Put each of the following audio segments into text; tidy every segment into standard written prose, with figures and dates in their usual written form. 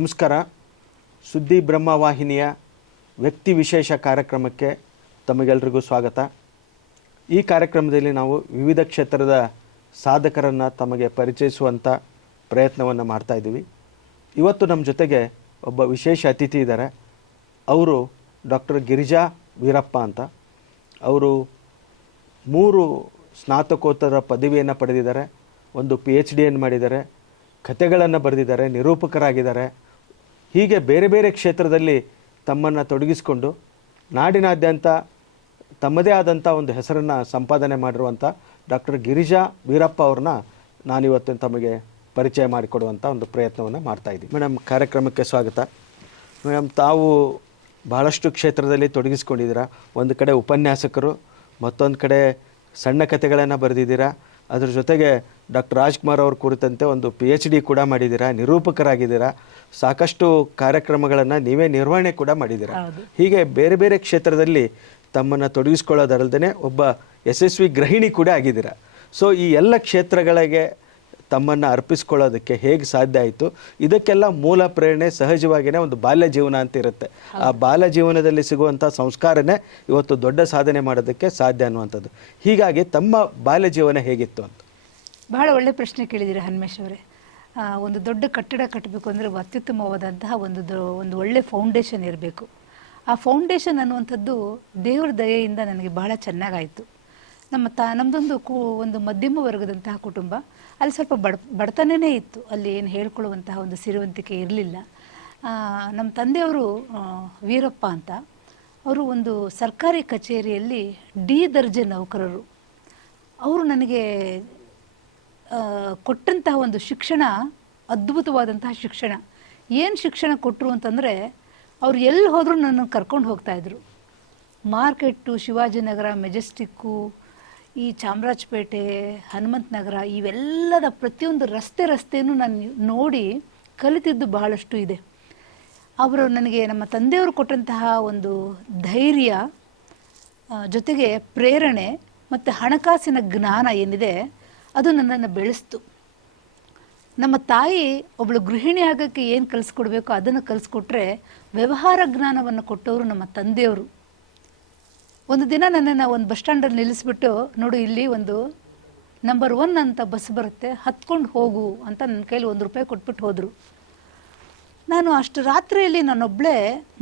ನಮಸ್ಕಾರ. ಸುದ್ದಿ ಬ್ರಹ್ಮವಾಹಿನಿಯ ವ್ಯಕ್ತಿ ವಿಶೇಷ ಕಾರ್ಯಕ್ರಮಕ್ಕೆ ತಮಗೆಲ್ಲರಿಗೂ ಸ್ವಾಗತ. ಈ ಕಾರ್ಯಕ್ರಮದಲ್ಲಿ ನಾವು ವಿವಿಧ ಕ್ಷೇತ್ರದ ಸಾಧಕರನ್ನು ತಮಗೆ ಪರಿಚಯಿಸುವಂಥ ಪ್ರಯತ್ನವನ್ನು ಮಾಡ್ತಾ ಇದ್ದೀವಿ. ಇವತ್ತು ನಮ್ಮ ಜೊತೆಗೆ ಒಬ್ಬ ವಿಶೇಷ ಅತಿಥಿ ಇದ್ದಾರೆ. ಅವರು ಡಾಕ್ಟರ್ ಗಿರಿಜಾ ವೀರಪ್ಪ ಅಂತ. ಅವರು 3 ಸ್ನಾತಕೋತ್ತರ ಪದವಿಯನ್ನು ಪಡೆದಿದ್ದಾರೆ, ಒಂದು PhD ಮಾಡಿದ್ದಾರೆ, ಕಥೆಗಳನ್ನು ಬರೆದಿದ್ದಾರೆ, ನಿರೂಪಕರಾಗಿದ್ದಾರೆ. ಹೀಗೆ ಬೇರೆ ಬೇರೆ ಕ್ಷೇತ್ರದಲ್ಲಿ ತಮ್ಮನ್ನು ತೊಡಗಿಸಿಕೊಂಡು ನಾಡಿನಾದ್ಯಂತ ತಮ್ಮದೇ ಆದಂಥ ಒಂದು ಹೆಸರನ್ನು ಸಂಪಾದನೆ ಮಾಡಿರುವಂಥ ಡಾಕ್ಟರ್ ಗಿರಿಜಾ ವೀರಪ್ಪ ಅವ್ರನ್ನ ನಾನಿವತ್ತು ತಮಗೆ ಪರಿಚಯ ಮಾಡಿಕೊಡುವಂಥ ಒಂದು ಪ್ರಯತ್ನವನ್ನು ಮಾಡ್ತಾಯಿದ್ದೀನಿ. ಮೇಡಮ್, ಕಾರ್ಯಕ್ರಮಕ್ಕೆ ಸ್ವಾಗತ. ಮೇಡಮ್, ತಾವು ಬಹಳಷ್ಟು ಕ್ಷೇತ್ರದಲ್ಲಿ ತೊಡಗಿಸ್ಕೊಂಡಿದ್ದೀರಾ. ಒಂದು ಕಡೆ ಉಪನ್ಯಾಸಕರು, ಮತ್ತೊಂದು ಕಡೆ ಸಣ್ಣ ಕಥೆಗಳನ್ನು ಬರೆದಿದ್ದೀರಾ. ಅದ್ರ ಜೊತೆಗೆ ಡಾಕ್ಟರ್ ರಾಜ್ಕುಮಾರ್ ಅವ್ರ ಕುರಿತಂತೆ ಒಂದು PhD ಕೂಡ ಮಾಡಿದ್ದೀರಾ, ನಿರೂಪಕರಾಗಿದ್ದೀರಾ, ಸಾಕಷ್ಟು ಕಾರ್ಯಕ್ರಮಗಳನ್ನು ನೀವೇ ನಿರ್ವಹಣೆ ಕೂಡ ಮಾಡಿದ್ದೀರಾ. ಹೀಗೆ ಬೇರೆ ಬೇರೆ ಕ್ಷೇತ್ರದಲ್ಲಿ ತಮ್ಮನ್ನು ತೊಡಗಿಸ್ಕೊಳ್ಳೋದಲ್ಲದೆ ಒಬ್ಬ ಯಶಸ್ವಿ ಗೃಹಿಣಿ ಕೂಡ ಆಗಿದ್ದೀರಾ. ಸೊ ಈ ಎಲ್ಲ ಕ್ಷೇತ್ರಗಳಿಗೆ ತಮ್ಮನ್ನು ಅರ್ಪಿಸ್ಕೊಳ್ಳೋದಕ್ಕೆ ಹೇಗೆ ಸಾಧ್ಯ ಆಯಿತು? ಇದಕ್ಕೆಲ್ಲ ಮೂಲ ಪ್ರೇರಣೆ ಸಹಜವಾಗಿಯೇ ಒಂದು ಬಾಲ್ಯ ಜೀವನ ಅಂತ ಇರುತ್ತೆ. ಆ ಬಾಲ್ಯ ಜೀವನದಲ್ಲಿ ಸಿಗುವಂಥ ಸಂಸ್ಕಾರನೇ ಇವತ್ತು ದೊಡ್ಡ ಸಾಧನೆ ಮಾಡೋದಕ್ಕೆ ಸಾಧ್ಯ ಅನ್ನುವಂಥದ್ದು. ಹೀಗಾಗಿ ತಮ್ಮ ಬಾಲ್ಯ ಜೀವನ ಹೇಗಿತ್ತು ಅಂತ? ಬಹಳ ಒಳ್ಳೆ ಪ್ರಶ್ನೆ ಕೇಳಿದ್ದೀರಿ ಹನುಮೇಶ್ ಅವರೇ. ಒಂದು ದೊಡ್ಡ ಕಟ್ಟಡ ಕಟ್ಟಬೇಕು ಅಂದರೆ ಅತ್ಯುತ್ತಮವಾದಂತಹ ಒಂದು ಒಳ್ಳೆ ಫೌಂಡೇಶನ್ ಇರಬೇಕು. ಆ ಫೌಂಡೇಶನ್ ಅನ್ನುವಂಥದ್ದು ದೇವರ ದಯೆಯಿಂದ ನನಗೆ ಬಹಳ ಚೆನ್ನಾಗಾಯಿತು. ನಮ್ಮದೊಂದು ಒಂದು ಮಧ್ಯಮ ವರ್ಗದಂತಹ ಕುಟುಂಬ. ಅಲ್ಲಿ ಸ್ವಲ್ಪ ಬಡತನನೇ ಇತ್ತು. ಅಲ್ಲಿ ಏನು ಹೇಳ್ಕೊಳ್ಳುವಂತಹ ಒಂದು ಸಿರಿವಂತಿಕೆ ಇರಲಿಲ್ಲ. ನಮ್ಮ ತಂದೆಯವರು ವೀರಪ್ಪ ಅಂತ, ಅವರು ಒಂದು ಸರ್ಕಾರಿ ಕಚೇರಿಯಲ್ಲಿ D ದರ್ಜೆ ನೌಕರರು. ಅವರು ನನಗೆ ಕೊಟ್ಟಂತಹ ಒಂದು ಶಿಕ್ಷಣ ಅದ್ಭುತವಾದಂತಹ ಶಿಕ್ಷಣ. ಏನು ಶಿಕ್ಷಣ ಕೊಟ್ಟರು ಅಂತಂದರೆ, ಅವ್ರು ಎಲ್ಲಿ ಹೋದರೂ ನನ್ನನ್ನು ಕರ್ಕೊಂಡು ಹೋಗ್ತಾಯಿದ್ರು. ಮಾರ್ಕೆಟ್ಟು, ಶಿವಾಜಿನಗರ, ಮೆಜೆಸ್ಟಿಕ್ಕು, ಈ ಚಾಮರಾಜಪೇಟೆ, ಹನುಮಂತ ನಗರ, ಇವೆಲ್ಲದ ಪ್ರತಿಯೊಂದು ರಸ್ತೆನೂ ನಾನು ನೋಡಿ ಕಲಿತಿದ್ದು ಬಹಳಷ್ಟು ಇದೆ. ಅವರು ನನಗೆ, ನಮ್ಮ ತಂದೆಯವರು ಕೊಟ್ಟಂತಹ ಒಂದು ಧೈರ್ಯ, ಜೊತೆಗೆ ಪ್ರೇರಣೆ ಮತ್ತು ಹಣಕಾಸಿನ ಜ್ಞಾನ ಏನಿದೆ ಅದು ನನ್ನನ್ನು ಬೆಳೆಸ್ತು. ನಮ್ಮ ತಾಯಿ ಒಬ್ಬಳು ಗೃಹಿಣಿ ಆಗೋಕ್ಕೆ ಏನು ಕಲಿಸ್ಕೊಡ್ಬೇಕೋ ಅದನ್ನು ಕಲಿಸ್ಕೊಟ್ರೆ, ವ್ಯವಹಾರ ಜ್ಞಾನವನ್ನು ಕೊಟ್ಟವರು ನಮ್ಮ ತಂದೆಯವರು. ಒಂದು ದಿನ ನನ್ನನ್ನು ಒಂದು ಬಸ್ ಸ್ಟ್ಯಾಂಡಲ್ಲಿ ನಿಲ್ಲಿಸ್ಬಿಟ್ಟು, ನೋಡು ಇಲ್ಲಿ ಒಂದು ನಂಬರ್ 1 ಅಂತ ಬಸ್ ಬರುತ್ತೆ, ಹತ್ಕೊಂಡು ಹೋಗು ಅಂತ ನನ್ನ ಕೈಲಿ ₹1 ಕೊಟ್ಬಿಟ್ಟು ಹೋದರು. ನಾನು ಅಷ್ಟು ರಾತ್ರಿಯಲ್ಲಿ ನಾನೊಬ್ಬಳೇ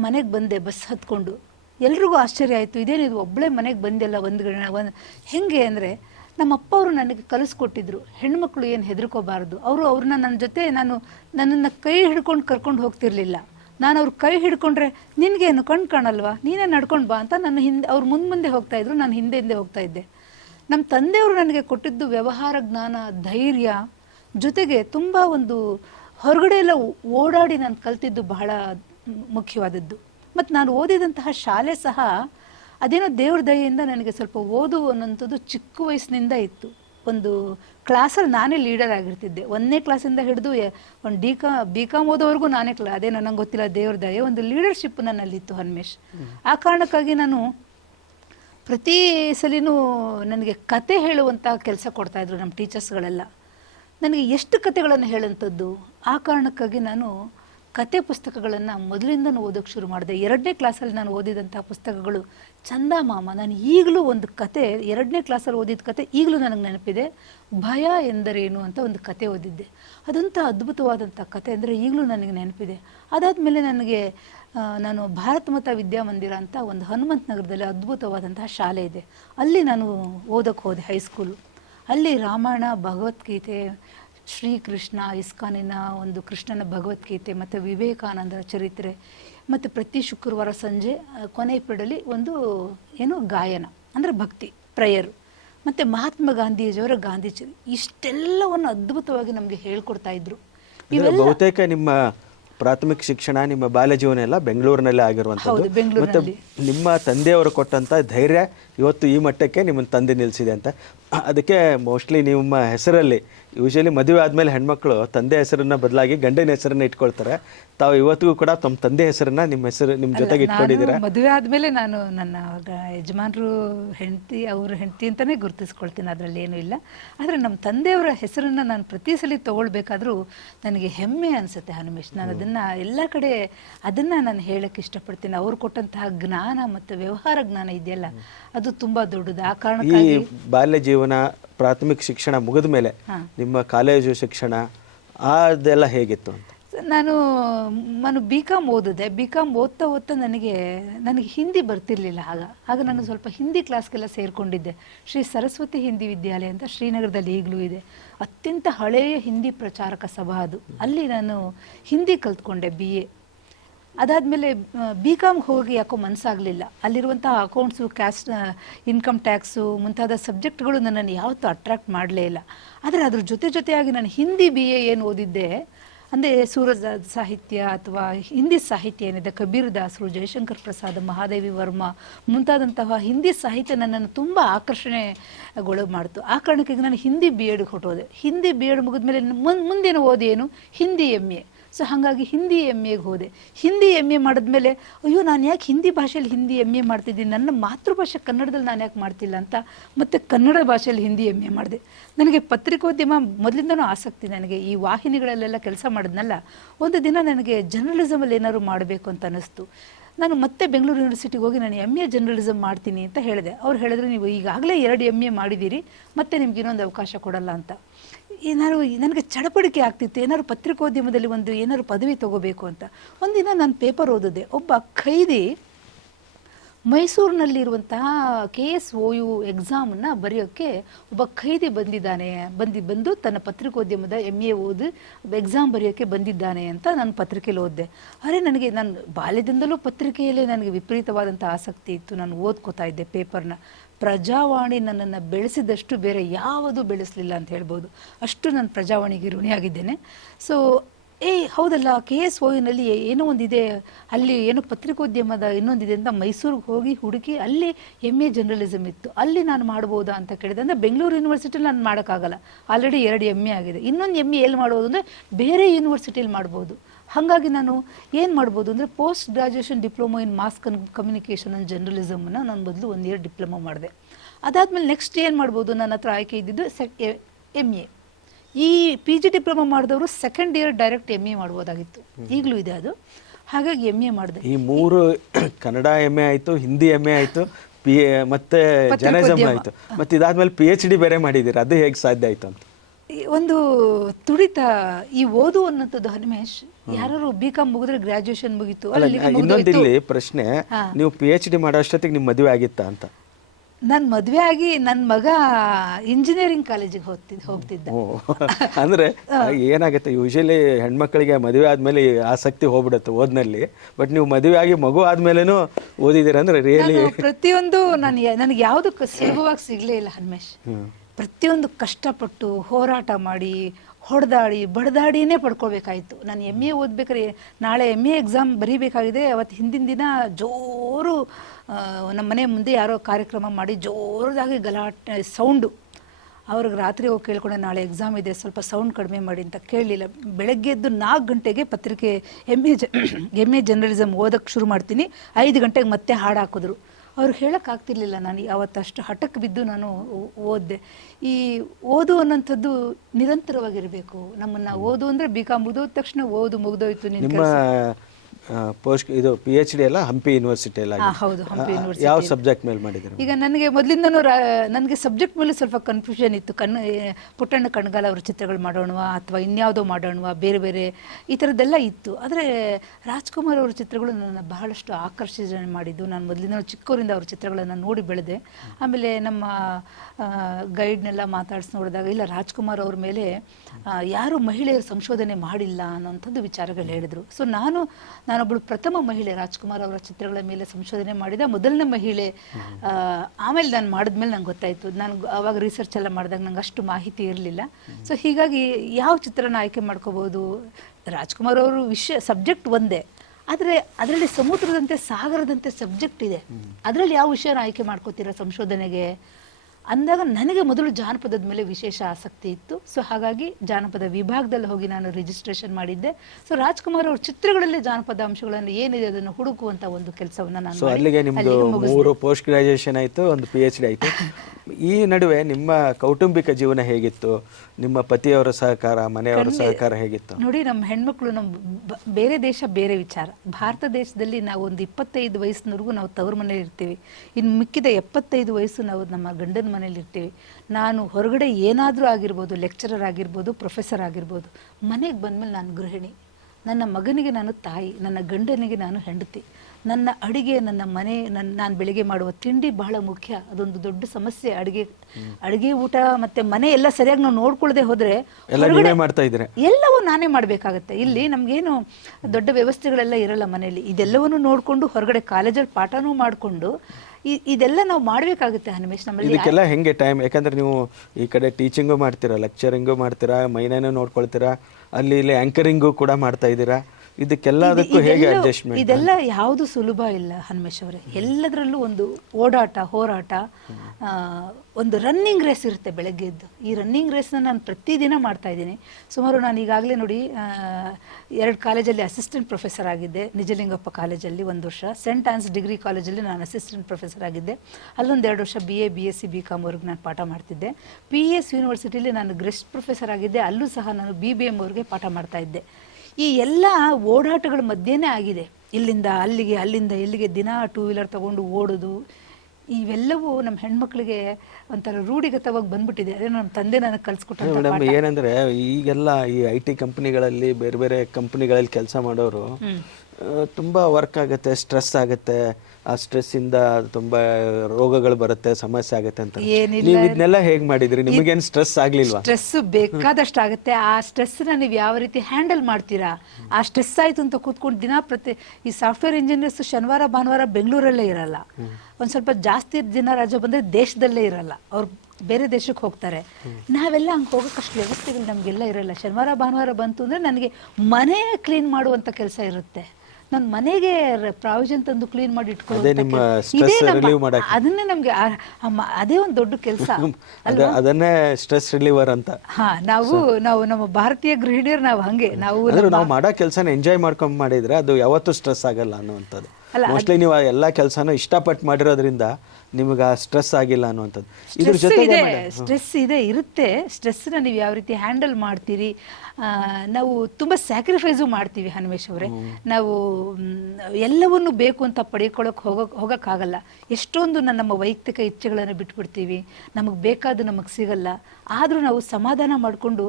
ಮನೆಗೆ ಬಂದೆ ಬಸ್ ಹತ್ಕೊಂಡು. ಎಲ್ರಿಗೂ ಆಶ್ಚರ್ಯ ಆಯಿತು, ಇದೇನಿದು ಒಬ್ಬಳೇ ಮನೆಗೆ ಬಂದೆಲ್ಲ ಒಂದು ಹೆಂಗೆ ಅಂದರೆ, ನಮ್ಮ ಅಪ್ಪ ಅವರು ನನಗೆ ಕಲಿಸ್ಕೊಟ್ಟಿದ್ರು, ಹೆಣ್ಮಕ್ಳು ಏನು ಹೆದರ್ಕೋಬಾರ್ದು. ಅವ್ರನ್ನ ನನ್ನ ಜೊತೆ ನನ್ನನ್ನು ಕೈ ಹಿಡ್ಕೊಂಡು ಕರ್ಕೊಂಡು ಹೋಗ್ತಿರ್ಲಿಲ್ಲ. ನಾನು ಅವ್ರ ಕೈ ಹಿಡ್ಕೊಂಡ್ರೆ, ನಿನಗೇನು ಕಣ್ಣು ಕಾಣಲ್ವಾ, ನೀನೇ ನಡ್ಕೊಂಡು ಬಾ ಅಂತ ನನ್ನ ಹಿಂದೆ, ಅವ್ರು ಮುಂದೆ ಹೋಗ್ತಾಯಿದ್ರು, ನಾನು ಹಿಂದೆ ಹೋಗ್ತಾ ಇದ್ದೆ. ನಮ್ಮ ತಂದೆಯವರು ನನಗೆ ಕೊಟ್ಟಿದ್ದು ವ್ಯವಹಾರ ಜ್ಞಾನ, ಧೈರ್ಯ, ಜೊತೆಗೆ ತುಂಬ ಒಂದು ಹೊರಗಡೆ ಎಲ್ಲ ಓಡಾಡಿ ನಾನು ಕಲ್ತಿದ್ದು ಬಹಳ ಮುಖ್ಯವಾದದ್ದು. ಮತ್ತು ನಾನು ಓದಿದಂತಹ ಶಾಲೆ ಸಹ ಅದೇನೋ ದೇವ್ರ ದಯೆಯಿಂದ ನನಗೆ ಸ್ವಲ್ಪ ಓದು ಅನ್ನೋಂಥದ್ದು ಚಿಕ್ಕ ವಯಸ್ಸಿನಿಂದ ಇತ್ತು. ಒಂದು ಕ್ಲಾಸಲ್ಲಿ ನಾನೇ ಲೀಡರ್ ಆಗಿರ್ತಿದ್ದೆ. 1ನೇ ಕ್ಲಾಸಿಂದ ಹಿಡಿದು ಒಂದು BCom ಓದೋವರೆಗೂ ನಾನೇ ಅದೇನೋ ನಂಗೆ ಗೊತ್ತಿಲ್ಲ, ದೇವ್ರ ದಯೆ ಒಂದು ಲೀಡರ್ಶಿಪ್ ನನ್ನಲ್ಲಿತ್ತು ಹನುಮೇಶ್. ಆ ಕಾರಣಕ್ಕಾಗಿ ನಾನು ಪ್ರತಿ ಸಲಿನೂ ನನಗೆ ಕತೆ ಹೇಳುವಂಥ ಕೆಲಸ ಕೊಡ್ತಾಯಿದ್ರು ನಮ್ಮ ಟೀಚರ್ಸ್ಗಳೆಲ್ಲ. ನನಗೆ ಎಷ್ಟು ಕತೆಗಳನ್ನು ಹೇಳುವಂಥದ್ದು. ಆ ಕಾರಣಕ್ಕಾಗಿ ನಾನು ಕತೆ ಪುಸ್ತಕಗಳನ್ನು ಮೊದಲಿಂದನೂ ಓದೋಕ್ಕೆ ಶುರು ಮಾಡಿದೆ. 2ನೇ ಕ್ಲಾಸಲ್ಲಿ ನಾನು ಓದಿದಂಥ ಪುಸ್ತಕಗಳು ಚಂದಮಾಮ. ನಾನು ಈಗಲೂ ಒಂದು ಕತೆ, 2ನೇ ಕ್ಲಾಸಲ್ಲಿ ಓದಿದ ಕತೆ ಈಗಲೂ ನನಗೆ ನೆನಪಿದೆ. ಭಯ ಎಂದರೇನು ಅಂತ ಒಂದು ಕತೆ ಓದಿದ್ದೆ. ಅದಂಥ ಅದ್ಭುತವಾದಂಥ ಕತೆ ಅಂದರೆ ಈಗಲೂ ನನಗೆ ನೆನಪಿದೆ. ಅದಾದಮೇಲೆ ನಾನು ಭಾರತ ಮಾತಾ ವಿದ್ಯಾಮಂದಿರ ಅಂತ ಒಂದು ಹನುಮಂತ ನಗರದಲ್ಲಿ ಅದ್ಭುತವಾದಂತಹ ಶಾಲೆ ಇದೆ. ಅಲ್ಲಿ ನಾನು ಓದೋಕ್ಕೆ ಹೋದೆ, ಹೈಸ್ಕೂಲು. ಅಲ್ಲಿ ರಾಮಾಯಣ, ಭಗವದ್ಗೀತೆ, ಶ್ರೀಕೃಷ್ಣ, ಇಸ್ಕಾನಿನ ಒಂದು ಕೃಷ್ಣನ ಭಗವದ್ಗೀತೆ ಮತ್ತು ವಿವೇಕಾನಂದರ ಚರಿತ್ರೆ, ಮತ್ತು ಪ್ರತಿ ಶುಕ್ರವಾರ ಸಂಜೆ ಕೊನೆ ಪೀಡಲ್ಲಿ ಒಂದು ಗಾಯನ ಅಂದರೆ ಭಕ್ತಿ ಪ್ರೇಯರು, ಮತ್ತು ಮಹಾತ್ಮ ಗಾಂಧೀಜಿಯವರ ಗಾಂಧೀಜಿ, ಇಷ್ಟೆಲ್ಲವನ್ನು ಅದ್ಭುತವಾಗಿ ನಮಗೆ ಹೇಳ್ಕೊಡ್ತಾ ಇದ್ರು. ಬಹುತೇಕ ನಿಮ್ಮ ಪ್ರಾಥಮಿಕ ಶಿಕ್ಷಣ, ನಿಮ್ಮ ಬಾಲ್ಯ ಜೀವನ ಎಲ್ಲ ಬೆಂಗಳೂರಿನಲ್ಲೇ ಆಗಿರುವಂಥದ್ದು. ಮತ್ತು ನಿಮ್ಮ ತಂದೆಯವರು ಕೊಟ್ಟಂಥ ಧೈರ್ಯ ಇವತ್ತು ಈ ಮಟ್ಟಕ್ಕೆ ನಿಮ್ಮನ್ನು ತಂದೆ ನಿಲ್ಲಿಸಿದೆ ಅಂತ. ಅದಕ್ಕೆ ಮೋಸ್ಟ್ಲಿ ನಿಮ್ಮ ಹೆಸರಲ್ಲಿ ಯೂಶಲಿ ಮದುವೆ ಆದಮೇಲೆ ಹೆಣ್ಮಕ್ಳು ತಂದೆ ಹೆಸರನ್ನ ಬದಲಾಗಿ ಗಂಡನ ಹೆಸರನ್ನ ಇಟ್ಕೊಳ್ತಾರೆ. ತಾವು ಇವತ್ತಿಗೂ ಕೂಡ ತಮ್ಮ ತಂದೆ ಹೆಸರನ್ನ ನಿಮ್ಮ ಜೊತೆಗೆ ಇಟ್ಕೊಂಡಿದ್ದೀರಾ. ಮದುವೆ ಆದಮೇಲೆ ನಾನು ನನ್ನ ಯಜಮಾನರು ಹೆಂಡತಿ ಅವ್ರ ಹೆಂಡತಿ ಅಂತಲೇ ಗುರುತಿಸ್ಕೊಳ್ತೀನಿ, ಅದರಲ್ಲಿ ಏನೂ ಇಲ್ಲ. ಆದರೆ ನಮ್ಮ ತಂದೆಯವರ ಹೆಸರನ್ನು ನಾನು ಪ್ರತಿ ಸಲ ತೊಗೊಳ್ಬೇಕಾದ್ರೂ ನನಗೆ ಹೆಮ್ಮೆ ಅನಿಸುತ್ತೆ ಹನುಮೇಶ್. ನಾನು ಅದನ್ನು ಎಲ್ಲ ಕಡೆ ಅದನ್ನು ನಾನು ಹೇಳೋಕ್ಕೆ ಇಷ್ಟಪಡ್ತೀನಿ. ಅವ್ರು ಕೊಟ್ಟಂತಹ ಜ್ಞಾನ ಮತ್ತು ವ್ಯವಹಾರ ಜ್ಞಾನ ಇದೆಯಲ್ಲ, ಅದು ತುಂಬ ದೊಡ್ಡದು. ಆ ಕಾರಣಕ್ಕಾಗಿ ಈ ಬಾಲ್ಯ ಜೀವನ, ಪ್ರಾಥಮಿಕ ಶಿಕ್ಷಣ ಮುಗಿದ ಮೇಲೆ ನಿಮ್ಮ ಕಾಲೇಜು ಶಿಕ್ಷಣ ಅದೆಲ್ಲ ಹೇಗಿತ್ತು ಅಂತ? ನಾನು BCom ಓದಿದೆ. BCom ಓದ್ತಾ ನನಗೆ ಹಿಂದಿ ಬರ್ತಿರ್ಲಿಲ್ಲ. ಆಗ ನಾನು ಸ್ವಲ್ಪ ಹಿಂದಿ ಕ್ಲಾಸ್ಗೆಲ್ಲ ಸೇರಿಕೊಂಡಿದ್ದೆ. ಶ್ರೀ ಸರಸ್ವತಿ ಹಿಂದಿ ವಿದ್ಯಾಲಯ ಅಂತ ಶ್ರೀನಗರದಲ್ಲಿ ಈಗಲೂ ಇದೆ. ಅತ್ಯಂತ ಹಳೆಯ ಹಿಂದಿ ಪ್ರಚಾರಕ ಸಭಾ ಅದು. ಅಲ್ಲಿ ನಾನು ಹಿಂದಿ ಕಲ್ತ್ಕೊಂಡೆ BA. ಅದಾದಮೇಲೆ BComಗೆ ಹೋಗಿ ಯಾಕೋ ಮನಸ್ಸಾಗಲಿಲ್ಲ. ಅಲ್ಲಿರುವಂತಹ ಅಕೌಂಟ್ಸು, ಕ್ಯಾಸ್ಟ್, ಇನ್ಕಮ್ ಟ್ಯಾಕ್ಸು ಮುಂತಾದ ಸಬ್ಜೆಕ್ಟ್ಗಳು ನನ್ನನ್ನು ಯಾವತ್ತೂ ಅಟ್ರಾಕ್ಟ್ ಮಾಡಲೇ ಇಲ್ಲ. ಆದರೆ ಅದ್ರ ಜೊತೆಯಾಗಿ ನಾನು ಹಿಂದಿ BA ಏನು ಓದಿದ್ದೆ ಅಂದರೆ ಸೂರಜ್ ಸಾಹಿತ್ಯ ಅಥವಾ ಹಿಂದಿ ಸಾಹಿತ್ಯ ಏನಿದೆ, ಕಬೀರ್ ದಾಸರು, ಜಯಶಂಕರ್ ಪ್ರಸಾದ್, ಮಹಾದೇವಿ ವರ್ಮಾ ಮುಂತಾದಂತಹ ಹಿಂದಿ ಸಾಹಿತ್ಯ ನನ್ನನ್ನು ತುಂಬ ಆಕರ್ಷಣೆಗೊಳ ಮಾಡ್ತು. ಆ ಕಾರಣಕ್ಕಾಗಿ ನಾನು ಹಿಂದಿ BEdಗೆ ಹೊರಟೋದೆ. ಹಿಂದಿ BEd ಮುಗಿದ್ಮೇಲೆ ಮುಂದಿನ ಓದೇನು ಹಿಂದಿ MA. ಸೊ ಹಾಗಾಗಿ ಹಿಂದಿ MAಗೆ ಹೋದೆ. ಹಿಂದಿ MA ಮಾಡಿದ್ಮೇಲೆ ಅಯ್ಯೋ ನಾನು ಯಾಕೆ ಹಿಂದಿ ಭಾಷೆಯಲ್ಲಿ ಹಿಂದಿ MA ಮಾಡ್ತಿದ್ದೀನಿ, ನನ್ನ ಮಾತೃಭಾಷೆ ಕನ್ನಡದಲ್ಲಿ ನಾನು ಯಾಕೆ ಮಾಡ್ತಿಲ್ಲ ಅಂತ ಮತ್ತೆ ಕನ್ನಡ ಭಾಷೆಯಲ್ಲಿ ಹಿಂದಿ MA ಮಾಡಿದೆ. ನನಗೆ ಪತ್ರಿಕೋದ್ಯಮ ಮೊದಲಿಂದನೂ ಆಸಕ್ತಿ. ನನಗೆ ಈ ವಾಹಿನಿಗಳಲ್ಲೆಲ್ಲ ಕೆಲಸ ಮಾಡಿದ್ನಲ್ಲ, ಒಂದು ದಿನ ನನಗೆ ಜರ್ನಲಿಸಮಲ್ಲಿ ಏನಾದ್ರು ಮಾಡಬೇಕು ಅಂತ ಅನ್ನಿಸ್ತು. ನಾನು ಮತ್ತೆ ಬೆಂಗಳೂರು ಯೂನಿವರ್ಸಿಟಿಗೆ ಹೋಗಿ ನಾನು MA ಜರ್ನಲಿಸಮ್ ಮಾಡ್ತೀನಿ ಅಂತ ಹೇಳಿದೆ. ಅವ್ರು ಹೇಳಿದ್ರು ನೀವು ಈಗಾಗಲೇ 2 MA ಮಾಡಿದ್ದೀರಿ, ಮತ್ತೆ ನಿಮ್ಗೆ ಇನ್ನೊಂದು ಅವಕಾಶ ಕೊಡಲ್ಲ ಅಂತ. ನನಗೆ ಚಡಪಡಿಕೆ ಆಗ್ತಿತ್ತು, ಏನಾದ್ರು ಪತ್ರಿಕೋದ್ಯಮದಲ್ಲಿ ಏನಾದ್ರು ಪದವಿ ತಗೋಬೇಕು ಅಂತ. ಒಂದಿನ ನಾನು ಪೇಪರ್ ಓದಿದೆ, ಒಬ್ಬ ಖೈದಿ ಮೈಸೂರಿನಲ್ಲಿರುವಂತಹ KSOU ಎಕ್ಸಾಮನ್ನು ಬರೆಯೋಕ್ಕೆ ಒಬ್ಬ ಖೈದಿ ಬಂದು ತನ್ನ ಪತ್ರಿಕೋದ್ಯಮದ MA ಓದಿ ಎಕ್ಸಾಮ್ ಬರೆಯೋಕ್ಕೆ ಬಂದಿದ್ದಾನೆ ಅಂತ ನಾನು ಪತ್ರಿಕೆಯಲ್ಲಿ ಓದಿದೆ. ನಾನು ಬಾಲ್ಯದಿಂದಲೂ ಪತ್ರಿಕೆಯಲ್ಲೇ ನನಗೆ ವಿಪರೀತವಾದಂಥ ಆಸಕ್ತಿ ಇತ್ತು. ನಾನು ಓದ್ಕೋತಾ ಇದ್ದೆ ಪೇಪರ್ನ. ಪ್ರಜಾವಾಣಿ ನನ್ನನ್ನು ಬೆಳೆಸಿದಷ್ಟು ಬೇರೆ ಯಾವುದೂ ಬೆಳೆಸಲಿಲ್ಲ ಅಂತ ಹೇಳ್ಬೋದು. ಅಷ್ಟು ನಾನು ಪ್ರಜಾವಾಣಿಗೆ ಋಣಿಯಾಗಿದ್ದೇನೆ. ಸೊ ಹೌದಲ್ಲ, KSOUನಲ್ಲಿ ಏನೋ ಒಂದಿದೆ, ಅಲ್ಲಿ ಏನೋ ಪತ್ರಿಕೋದ್ಯಮದ ಇನ್ನೊಂದಿದೆ ಅಂತ ಮೈಸೂರಿಗೆ ಹೋಗಿ ಹುಡುಕಿ ಅಲ್ಲಿ MA ಜರ್ನಲಿಸಮ್ ಇತ್ತು, ಅಲ್ಲಿ ನಾನು ಮಾಡ್ಬೋದಾ ಅಂತ ಕೇಳಿದೆ. ಅಂದರೆ ಬೆಂಗಳೂರು ಯೂನಿವರ್ಸಿಟಿಲಿ ನಾನು ಮಾಡೋಕ್ಕಾಗಲ್ಲ, ಆಲ್ರೆಡಿ 2 MA ಆಗಿದೆ. ಇನ್ನೊಂದು MA ಎಲ್ಲಿ ಮಾಡ್ಬೋದು ಅಂದರೆ ಬೇರೆ ಯೂನಿವರ್ಸಿಟಿಯಲ್ಲಿ ಮಾಡ್ಬೋದು. ಹಾಗಾಗಿ ನಾನು ಏನು ಮಾಡ್ಬೋದು ಅಂದರೆ post graduation diploma in mass communication and ಜರ್ನಲಿಸಮನ್ನು ನಾನು ಮೊದಲು 1 ಇಯರ್ ಡಿಪ್ಲೊಮಾ ಮಾಡಿದೆ. ಅದಾದಮೇಲೆ ನೆಕ್ಸ್ಟ್ ಏನು ಮಾಡ್ಬೋದು, ನನ್ನ ಹತ್ರ ಆಯ್ಕೆ ಇದ್ದಿದ್ದು MA. ಈ PG ಡಿಪ್ಲೊಮಾ ಮಾಡಿದವರು 2nd ಇಯರ್ ಡೈರೆಕ್ಟ್ MA ಮಾಡ್ಬೋದಾಗಿತ್ತು, ಈಗಲೂ ಇದೆ ಅದು. ಹಾಗಾಗಿ MA ಮಾಡಿದೆ. ಈ 3 ಕನ್ನಡ MA ಆಯಿತು, ಹಿಂದಿ MA ಆಯಿತು, ಮತ್ತೆ ಜರ್ನಲಿಸಮ್ ಆಯಿತು, ಮತ್ತೆ ಇದಾದ್ಮೇಲೆ PhD ಬೇರೆ ಮಾಡಿದ್ದೀರಾ. ಅದು ಹೇಗೆ ಸಾಧ್ಯ ಆಯಿತು ಅಂತ? ಒಂದು ತುಡಿತ ಈ ಓದು ಅನ್ನೋಂಥದ್ದು ಹನುಮೇಶ್. ಯಾರು BCom ಮುಗಿದ್ರೆ ಗ್ರಾಜ್ಯುಯೇಷನ್ ಮುಗೀತು. ಇನ್ನೊಂದಿಲ್ಲಿ ಪ್ರಶ್ನೆ, ನೀವು PhD ಮಾಡೋ ಅಷ್ಟೊತ್ತಿಗೆ ನಿಮ್ಮ ಮದುವೆ ಆಗಿತ್ತಾ ಅಂತ? ನನ್ನ ಮದುವೆ ಆಗಿ ನನ್ನ ಮಗ ಇಂಜಿನಿಯರಿಂಗ್ ಕಾಲೇಜಿಗೆ ಹೋಗ್ತಿದ್ದ. ಅಂದ್ರೆ ಏನಾಗುತ್ತೆ, ಯೂಶಲಿ ಹೆಣ್ಮಕ್ಳಿಗೆ ಮದುವೆ ಆದ್ಮೇಲೆ ಆಸಕ್ತಿ ಹೋಗ್ಬಿಡುತ್ತೆ ಓದ್ನಲ್ಲಿ. ಬಟ್ ನೀವು ಮದುವೆ ಆಗಿ ಮಗು ಆದ್ಮೇಲೆನೂ ಓದಿದ್ದೀರ ಅಂದ್ರೆ ರಿಯಲಿ ಪ್ರತಿಯೊಂದು ನನಗೆ ಯಾವುದು ಸುಲಭವಾಗಿ ಸಿಗ್ಲೇ ಇಲ್ಲ ಹನುಮೇಶ್. ಪ್ರತಿಯೊಂದು ಕಷ್ಟಪಟ್ಟು ಹೋರಾಟ ಮಾಡಿ ಹೊಡೆದಾಡಿ ಬಡ್ದಾಡಿನೇ ಪಡ್ಕೋಬೇಕಾಯಿತು. ನಾನು MA ಓದ್ಬೇಕಾದ್ರೆ ನಾಳೆ MA ಎಕ್ಸಾಮ್ ಬರೀಬೇಕಾಗಿದೆ. ಅವತ್ತು ಹಿಂದಿನ ದಿನ ಜೋರು ನಮ್ಮ ಮನೆ ಮುಂದೆ ಯಾರೋ ಕಾರ್ಯಕ್ರಮ ಮಾಡಿ ಜೋರದಾಗಿ ಗಲಾಟೆ ಸೌಂಡು. ಅವ್ರಿಗೆ ರಾತ್ರಿ ಹೋಗಿ ಕೇಳ್ಕೊಂಡೆ ನಾಳೆ ಎಕ್ಸಾಮ್ ಇದೆ, ಸ್ವಲ್ಪ ಸೌಂಡ್ ಕಡಿಮೆ ಮಾಡಿ ಅಂತ. ಕೇಳಲಿಲ್ಲ. ಬೆಳಗ್ಗೆ ಎದ್ದು 4 ಗಂಟೆಗೆ ಪತ್ರಿಕೆ MA ಜರ್ನಲಿಸಮ್ ಓದೋಕ್ಕೆ ಶುರು ಮಾಡ್ತೀನಿ, 5 ಗಂಟೆಗೆ ಮತ್ತೆ ಹಾಡು ಹಾಕಿದ್ರು. ಅವ್ರು ಹೇಳೋಕ್ಕಾಗ್ತಿರ್ಲಿಲ್ಲ. ನಾನು ಅವತ್ತಷ್ಟು ಹಠಕ್ಕೆ ಬಿದ್ದು ನಾನು ಓದಿದೆ. ಈ ಓದು ಅನ್ನೋಂಥದ್ದು ನಿರಂತರವಾಗಿರಬೇಕು. ನಮ್ಮನ್ನು ಓದು ಅಂದರೆ BCom ಮುಗಿದೋದ ತಕ್ಷಣ ಓದು ಮುಗಿದೋಯ್ತು ನಿನ್ನ ಪೋಸ್ಟ್ ಇದು PhD ಎಲ್ಲ ಹಂಪಿ ಯೂನಿವರ್ಸಿಟಿ ಎಲ್ಲ? ಹೌದು, ಹಂಪಿ ಯೂನಿವರ್ಸಿಟಿ. ಯಾವ ಸಬ್ಜೆಕ್ಟ್ ಮೇಲೆ ಮಾಡಿದ್ರು? ಈಗ ನನಗೆ ಮೊದಲಿಂದನೂ ನನಗೆ ಸಬ್ಜೆಕ್ಟ್ ಮೇಲೆ ಸ್ವಲ್ಪ ಕನ್ಫ್ಯೂಷನ್ ಇತ್ತು. ಪುಟ್ಟಣ್ಣ ಕಣಗಾಲ್ ಅವ್ರ ಚಿತ್ರಗಳು ಮಾಡೋಣವಾ ಅಥವಾ ಇನ್ಯಾವುದೋ ಮಾಡೋಣವಾ, ಬೇರೆ ಬೇರೆ ಈ ಥರದ್ದೆಲ್ಲ ಇತ್ತು. ಆದರೆ ರಾಜ್ಕುಮಾರ್ ಅವ್ರ ಚಿತ್ರಗಳು ನನ್ನ ಬಹಳಷ್ಟು ಆಕರ್ಷಣೆ ಮಾಡಿದ್ದು. ನಾನು ಮೊದಲಿಂದ ಚಿಕ್ಕವರಿಂದ ಅವ್ರ ಚಿತ್ರಗಳನ್ನು ನೋಡಿ ಬೆಳೆದೆ. ಆಮೇಲೆ ನಮ್ಮ ಗೈಡ್ನೆಲ್ಲ ಮಾತಾಡಿಸಿ ನೋಡಿದಾಗ ಇಲ್ಲ, ರಾಜ್ಕುಮಾರ್ ಅವ್ರ ಮೇಲೆ ಯಾರೂ ಮಹಿಳೆಯರು ಸಂಶೋಧನೆ ಮಾಡಿಲ್ಲ ಅನ್ನೋಂಥದ್ದು ವಿಚಾರಗಳು ಹೇಳಿದರು. ಸೊ ನಾನೊಬ್ಬಳು ಪ್ರಥಮ ಮಹಿಳೆ ರಾಜ್ಕುಮಾರ್ ಅವರ ಚಿತ್ರಗಳ ಮೇಲೆ ಸಂಶೋಧನೆ ಮಾಡಿದ ಮೊದಲನೇ ಮಹಿಳೆ. ಆಮೇಲೆ ನಾನು ಮಾಡಿದ್ಮೇಲೆ ನಂಗೆ ಗೊತ್ತಾಯಿತು. ನಾನು ಆವಾಗ ರಿಸರ್ಚ್ ಎಲ್ಲ ಮಾಡಿದಾಗ ನಂಗೆ ಅಷ್ಟು ಮಾಹಿತಿ ಇರಲಿಲ್ಲ. ಸೊ ಹೀಗಾಗಿ ಯಾವ ಚಿತ್ರನ ಆಯ್ಕೆ ಮಾಡ್ಕೋಬೋದು, ರಾಜ್ಕುಮಾರ್ ಅವರು ಸಬ್ಜೆಕ್ಟ್ ಒಂದೇ, ಆದರೆ ಅದರಲ್ಲಿ ಸಮುದ್ರದಂತೆ ಸಾಗರದಂತೆ ಸಬ್ಜೆಕ್ಟ್ ಇದೆ. ಅದರಲ್ಲಿ ಯಾವ ವಿಷಯನ ಆಯ್ಕೆ ಮಾಡ್ಕೋತೀರಾ ಸಂಶೋಧನೆಗೆ ಅಂದಾಗ ನನಗೆ ಮೊದಲು ಜಾನಪದದ ಮೇಲೆ ವಿಶೇಷ ಆಸಕ್ತಿ ಇತ್ತು. ಸೊ ಹಾಗಾಗಿ ಜಾನಪದ ವಿಭಾಗದಲ್ಲಿ ಹೋಗಿ ನಾನು ರಿಜಿಸ್ಟ್ರೇಷನ್ ಮಾಡಿದ್ದೆ. ಸೊ ರಾಜ್ಕುಮಾರ್ ಅವ್ರ ಚಿತ್ರಗಳಲ್ಲೇ ಜಾನಪದ ಅಂಶಗಳನ್ನು ಏನಿದೆ ಅದನ್ನು ಹುಡುಕುವಂತ ಒಂದು ಕೆಲಸವನ್ನ ನಾನು ಸೊ ಅಲ್ಲಿಗೆ ನಿಮ್ದು 3 ಪೋಸ್ಟ್ ಗ್ರಾಜುಯೇಷನ್ ಆಯ್ತು, ಒಂದು PhD ಆಯ್ತು. ಈ ನಡುವೆ ನಿಮ್ಮ ಕೌಟುಂಬಿಕ ಜೀವನ ಹೇಗಿತ್ತು? ನಿಮ್ಮ ಪತಿಯವರ ಸಹಕಾರ, ಮನೆಯವರ ಸಹಕಾರ ಹೇಗಿತ್ತು? ನೋಡಿ, ನಮ್ಮ ಹೆಣ್ಮಕ್ಳು ಬೇರೆ ದೇಶ ಬೇರೆ ವಿಚಾರ. ಭಾರತ ದೇಶದಲ್ಲಿ ನಾವು ಒಂದು 25 ವಯಸ್ಸಿನವರೆಗೂ ನಾವು ತವ್ರ ಮನೇಲಿ ಇರ್ತೀವಿ. ಇನ್ನು ಮಿಕ್ಕಿದ 75 ವಯಸ್ಸು ನಾವು ನಮ್ಮ ಗಂಡನ ಮನೇಲಿ ಇರ್ತೀವಿ. ನಾನು ಹೊರಗಡೆ ಏನಾದರೂ ಆಗಿರ್ಬೋದು, ಲೆಕ್ಚರರ್ ಆಗಿರ್ಬೋದು, ಪ್ರೊಫೆಸರ್ ಆಗಿರ್ಬೋದು, ಮನೆಗೆ ಬಂದಮೇಲೆ ನಾನು ಗೃಹಿಣಿ. ನನ್ನ ಮಗನಿಗೆ ನಾನು ತಾಯಿ, ನನ್ನ ಗಂಡನಿಗೆ ನಾನು ಹೆಂಡತಿ. ನನ್ನ ಅಡಿಗೆ, ನನ್ನ ಮನೆ, ನಾನು ಬೆಳಿಗ್ಗೆ ಮಾಡುವ ತಿಂಡಿ ಬಹಳ ಮುಖ್ಯ. ಅದೊಂದು ದೊಡ್ಡ ಸಮಸ್ಯೆ. ಅಡಿಗೆ ಊಟ ಮತ್ತೆ ಮನೆ ಎಲ್ಲ ಸರಿಯಾಗಿ ನಾವು ನೋಡ್ಕೊಳ್ಳದೆ ಹೋದ್ರೆ ಎಲ್ಲವೂ ನಾನೇ ಮಾಡ್ಬೇಕಾಗತ್ತೆ. ಇಲ್ಲಿ ನಮ್ಗೇನು ದೊಡ್ಡ ವ್ಯವಸ್ಥೆಗಳೆಲ್ಲ ಇರಲ್ಲ ಮನೆಯಲ್ಲಿ. ಇದೆಲ್ಲವನ್ನು ನೋಡ್ಕೊಂಡು ಹೊರಗಡೆ ಕಾಲೇಜಲ್ಲಿ ಪಾಠನೂ ಮಾಡ್ಕೊಂಡು ಇದೆಲ್ಲ ನಾವು ಮಾಡ್ಬೇಕಾಗುತ್ತೆ ಹನುಮೇಶ್. ನಮ್ಮಲ್ಲಿ ಇದಕ್ಕೆಲ್ಲ ಹೆಂಗೆ ಟೈಮ್? ಯಾಕಂದ್ರೆ ನೀವು ಈ ಕಡೆ ಟೀಚಿಂಗು ಮಾಡ್ತೀರಾ, ಲೆಕ್ಚರಿಂಗು ಮಾಡ್ತೀರಾ, ಮೈನೇನೂ ನೋಡ್ಕೊಳ್ತೀರಾ, ಅಲ್ಲಿ ಇಲ್ಲಿ ಆಂಕರಿಂಗು ಕೂಡ ಮಾಡ್ತಾ ಇದ್ದೀರಾ. ಇದಕ್ಕೆಲ್ಲದಕ್ಕೂ ಹೇಗೆ ಅಡ್ಜಸ್ಟ್ಮೆಂಟ್? ಇದೆಲ್ಲ ಯಾವುದು ಸುಲಭ ಇಲ್ಲ ಹನುಮೇಶ್ ಅವರೇ. ಎಲ್ಲದರಲ್ಲೂ ಒಂದು ಓಡಾಟ, ಹೋರಾಟ, ಒಂದು ರನ್ನಿಂಗ್ ರೇಸ್ ಇರುತ್ತೆ ಬೆಳಗ್ಗೆ ಎದ್ದು. ಈ ರನ್ನಿಂಗ್ ರೇಸ್ನ ನಾನು ಪ್ರತಿದಿನ ಮಾಡ್ತಾ ಇದ್ದೀನಿ. ಸುಮಾರು ನಾನು ಈಗಾಗಲೇ ನೋಡಿ 2 ಕಾಲೇಜಲ್ಲಿ ಅಸಿಸ್ಟೆಂಟ್ ಪ್ರೊಫೆಸರ್ ಆಗಿದ್ದೆ. ನಿಜಲಿಂಗಪ್ಪ ಕಾಲೇಜಲ್ಲಿ 1 ವರ್ಷ, ಸೆಂಟ್ ಆನ್ಸ್ ಡಿಗ್ರಿ ಕಾಲೇಜಲ್ಲಿ ನಾನು ಅಸಿಸ್ಟೆಂಟ್ ಪ್ರೊಫೆಸರ್ ಆಗಿದ್ದೆ. ಅಲ್ಲೊಂದು 2 ವರ್ಷ BA BSc BCom ಅವ್ರಿಗೆ ನಾನು ಪಾಠ ಮಾಡ್ತಿದ್ದೆ. PS ಯೂನಿವರ್ಸಿಟಿಲಿ ನಾನು ಗೆಸ್ಟ್ ಪ್ರೊಫೆಸರ್ ಆಗಿದ್ದೆ. ಅಲ್ಲೂ ಸಹ ನಾನು BBM ಅವ್ರಿಗೆ ಪಾಠ ಮಾಡ್ತಾ ಇದ್ದೆ. ಈ ಎಲ್ಲ ಓಡಾಟಗಳ ಮಧ್ಯೆನೇ ಆಗಿದೆ. ಇಲ್ಲಿಂದ ಅಲ್ಲಿಗೆ, ಅಲ್ಲಿಂದ ಇಲ್ಲಿಗೆ ದಿನ 2 ವೀಲರ್ ತಗೊಂಡು ಓಡೋದು, ಇವೆಲ್ಲವೂ ನಮ್ಮ ಹೆಣ್ಮಕ್ಳಿಗೆ ಒಂಥರ ರೂಢಿಗತವಾಗಿ ಬಂದ್ಬಿಟ್ಟಿದೆ. ಅದೇ ನಮ್ಮ ತಂದೆ ನನಗೆ ಕಲ್ಸ್ಕೊಟ್ಟ. ಮೇಡಮ್, ಏನಂದ್ರೆ ಈಗೆಲ್ಲ ಈ IT ಕಂಪನಿಗಳಲ್ಲಿ, ಬೇರೆ ಬೇರೆ ಕಂಪನಿಗಳಲ್ಲಿ ಕೆಲಸ ಮಾಡೋರು ತುಂಬಾ ವರ್ಕ್ ಆಗುತ್ತೆ, ಸ್ಟ್ರೆಸ್ ಆಗುತ್ತೆ. ಆ ಸ್ಟ್ರೆಸ್ ಇಂದ ತುಂಬಾ ರೋಗಗಳು ಬರುತ್ತೆ, ಸಮಸ್ಯೆ ಆಗುತ್ತೆ ಅಂತ. ನೀವು ಇದನ್ನೆಲ್ಲ ಹೇಗ್ ಮಾಡಿದ್ರಿ? ನಿಮಗೇನು ಸ್ಟ್ರೆಸ್ ಆಗ್ಲಿಲ್ವಾ? ಸ್ಟ್ರೆಸ್ ಬೇಕಾದಷ್ಟು ಆಗುತ್ತೆ. ಆ ಸ್ಟ್ರೆಸ್ನ ನೀವು ಯಾವ ರೀತಿ ಹ್ಯಾಂಡಲ್ ಮಾಡ್ತೀರಾ? ಆ ಸ್ಟ್ರೆಸ್ ಆಯ್ತು ಅಂತ ಕೂತ್ಕೊಂಡು ದಿನ ಈ ಸಾಫ್ಟ್ವೇರ್ ಇಂಜಿನಿಯರ್ಸ್ ಶನಿವಾರ ಭಾನುವಾರ ಬೆಂಗಳೂರಲ್ಲೇ ಇರಲ್ಲ. ಒಂದ್ ಸ್ವಲ್ಪ ಜಾಸ್ತಿ ದಿನ ರಜೆ ಬಂದ್ರೆ ದೇಶದಲ್ಲೇ ಇರಲ್ಲ, ಅವ್ರು ಬೇರೆ ದೇಶಕ್ಕೆ ಹೋಗ್ತಾರೆ. ನಾವೆಲ್ಲ ಹಂಗೆ ಹೋಗೋಕ್ಕಷ್ಟು ವ್ಯವಸ್ಥೆಗಳು ನಮಗೆಲ್ಲ ಇರಲ್ಲ. ಶನಿವಾರ ಭಾನುವಾರ ಬಂತು ಅಂದರೆ ನನಗೆ ಮನೆ ಕ್ಲೀನ್ ಮಾಡುವಂಥ ಕೆಲಸ ಇರುತ್ತೆ. ನನ್ನ ಮನೆಗೆ ಪ್ರಾವಿಷನ್ ತಂದು ಕ್ಲೀನ್ ಮಾಡಿ ಇಟ್ಕೊಳ್ಳೋದು, ಅದನ್ನೇ ನಮ್ಗೆ ಅದೇ ಒಂದು ದೊಡ್ಡ ಕೆಲಸ. ಅದನ್ನೇ ಸ್ಟ್ರೆಸ್ ರಿಲೀವರ್ ಅಂತ. ನಾವು ನಮ್ಮ ಭಾರತೀಯ ಗೃಹಿಣಿಯರು ನಾವು ಹಂಗೆ ನಾವು ಮಾಡೋ ಕೆಲಸನ ಎಂಜಾಯ್ ಮಾಡ್ಕೊಂಡ್ ಮಾಡಿದ್ರೆ ಅದು ಯಾವತ್ತೂ ಸ್ಟ್ರೆಸ್ ಆಗಲ್ಲ ಅನ್ನುವಂಥದ್ದು. ಮೋಸ್ಟ್ಲಿ ನೀವು ಎಲ್ಲ ಕೆಲಸನ ಇಷ್ಟಪಟ್ಟು ಮಾಡಿರೋದ್ರಿಂದ ನಿಮಗೆ ಆ ಸ್ಟ್ರೆಸ್ ಆಗಿಲ್ಲ ಅನ್ನುವಂಥದ್ದು. ಇದ್ರ ಜೊತೆಗೆ ಸ್ಟ್ರೆಸ್ ಇರುತ್ತೆ. ಸ್ಟ್ರೆಸ್ನ ನೀವು ಯಾವ ರೀತಿ ಹ್ಯಾಂಡಲ್ ಮಾಡ್ತೀರಿ? ನಾವು ತುಂಬ ಸ್ಯಾಕ್ರಿಫೈಸು ಮಾಡ್ತೀವಿ ಹನುಮೇಶ್ ಅವರೇ. ನಾವು ಎಲ್ಲವನ್ನು ಬೇಕು ಅಂತ ಪಡ್ಕೊಳ್ಳೋಕೆ ಹೋಗೋಕ್ಕಾಗಲ್ಲ. ಎಷ್ಟೊಂದು ನಮ್ಮ ವೈಯಕ್ತಿಕ ಇಚ್ಛೆಗಳನ್ನು ಬಿಟ್ಬಿಡ್ತೀವಿ. ನಮಗೆ ಬೇಕಾದ ನಮಗೆ ಸಿಗಲ್ಲ. ಆದರೂ ನಾವು ಸಮಾಧಾನ ಮಾಡಿಕೊಂಡು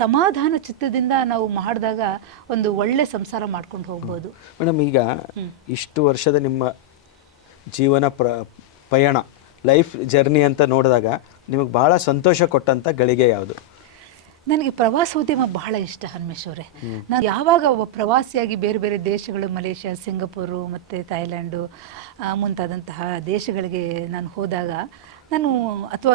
ಸಮಾಧಾನ ಚಿತ್ತದಿಂದ ನಾವು ಮಾಡಿದಾಗ ಒಂದು ಒಳ್ಳೆ ಸಂಸಾರ ಮಾಡ್ಕೊಂಡು ಹೋಗ್ಬೋದು. ಮೇಡಮ್, ಈಗ ಇಷ್ಟು ವರ್ಷದ ನಿಮ್ಮ ಜೀವನ ಪಯಣ, ಲೈಫ್ ಜರ್ನಿ ಅಂತ ನೋಡಿದಾಗ ನಿಮಗೆ ಬಹಳ ಸಂತೋಷ ಕೊಟ್ಟಂತ ಗಳಿಗೆ ಯಾವುದು? ನನಗೆ ಪ್ರವಾಸೋದ್ಯಮ ಬಹಳ ಇಷ್ಟ ಹನುಮೇಶ್ ಅವರೇ. ನಾನು ಯಾವಾಗ ಒಬ್ಬ ಪ್ರವಾಸಿಯಾಗಿ ಬೇರೆ ಬೇರೆ ದೇಶಗಳು, ಮಲೇಷ್ಯಾ, ಸಿಂಗಪೂರು ಮತ್ತು ಥೈಲ್ಯಾಂಡು ಮುಂತಾದಂತಹ ದೇಶಗಳಿಗೆ ನಾನು ಹೋದಾಗ ನಾನು, ಅಥವಾ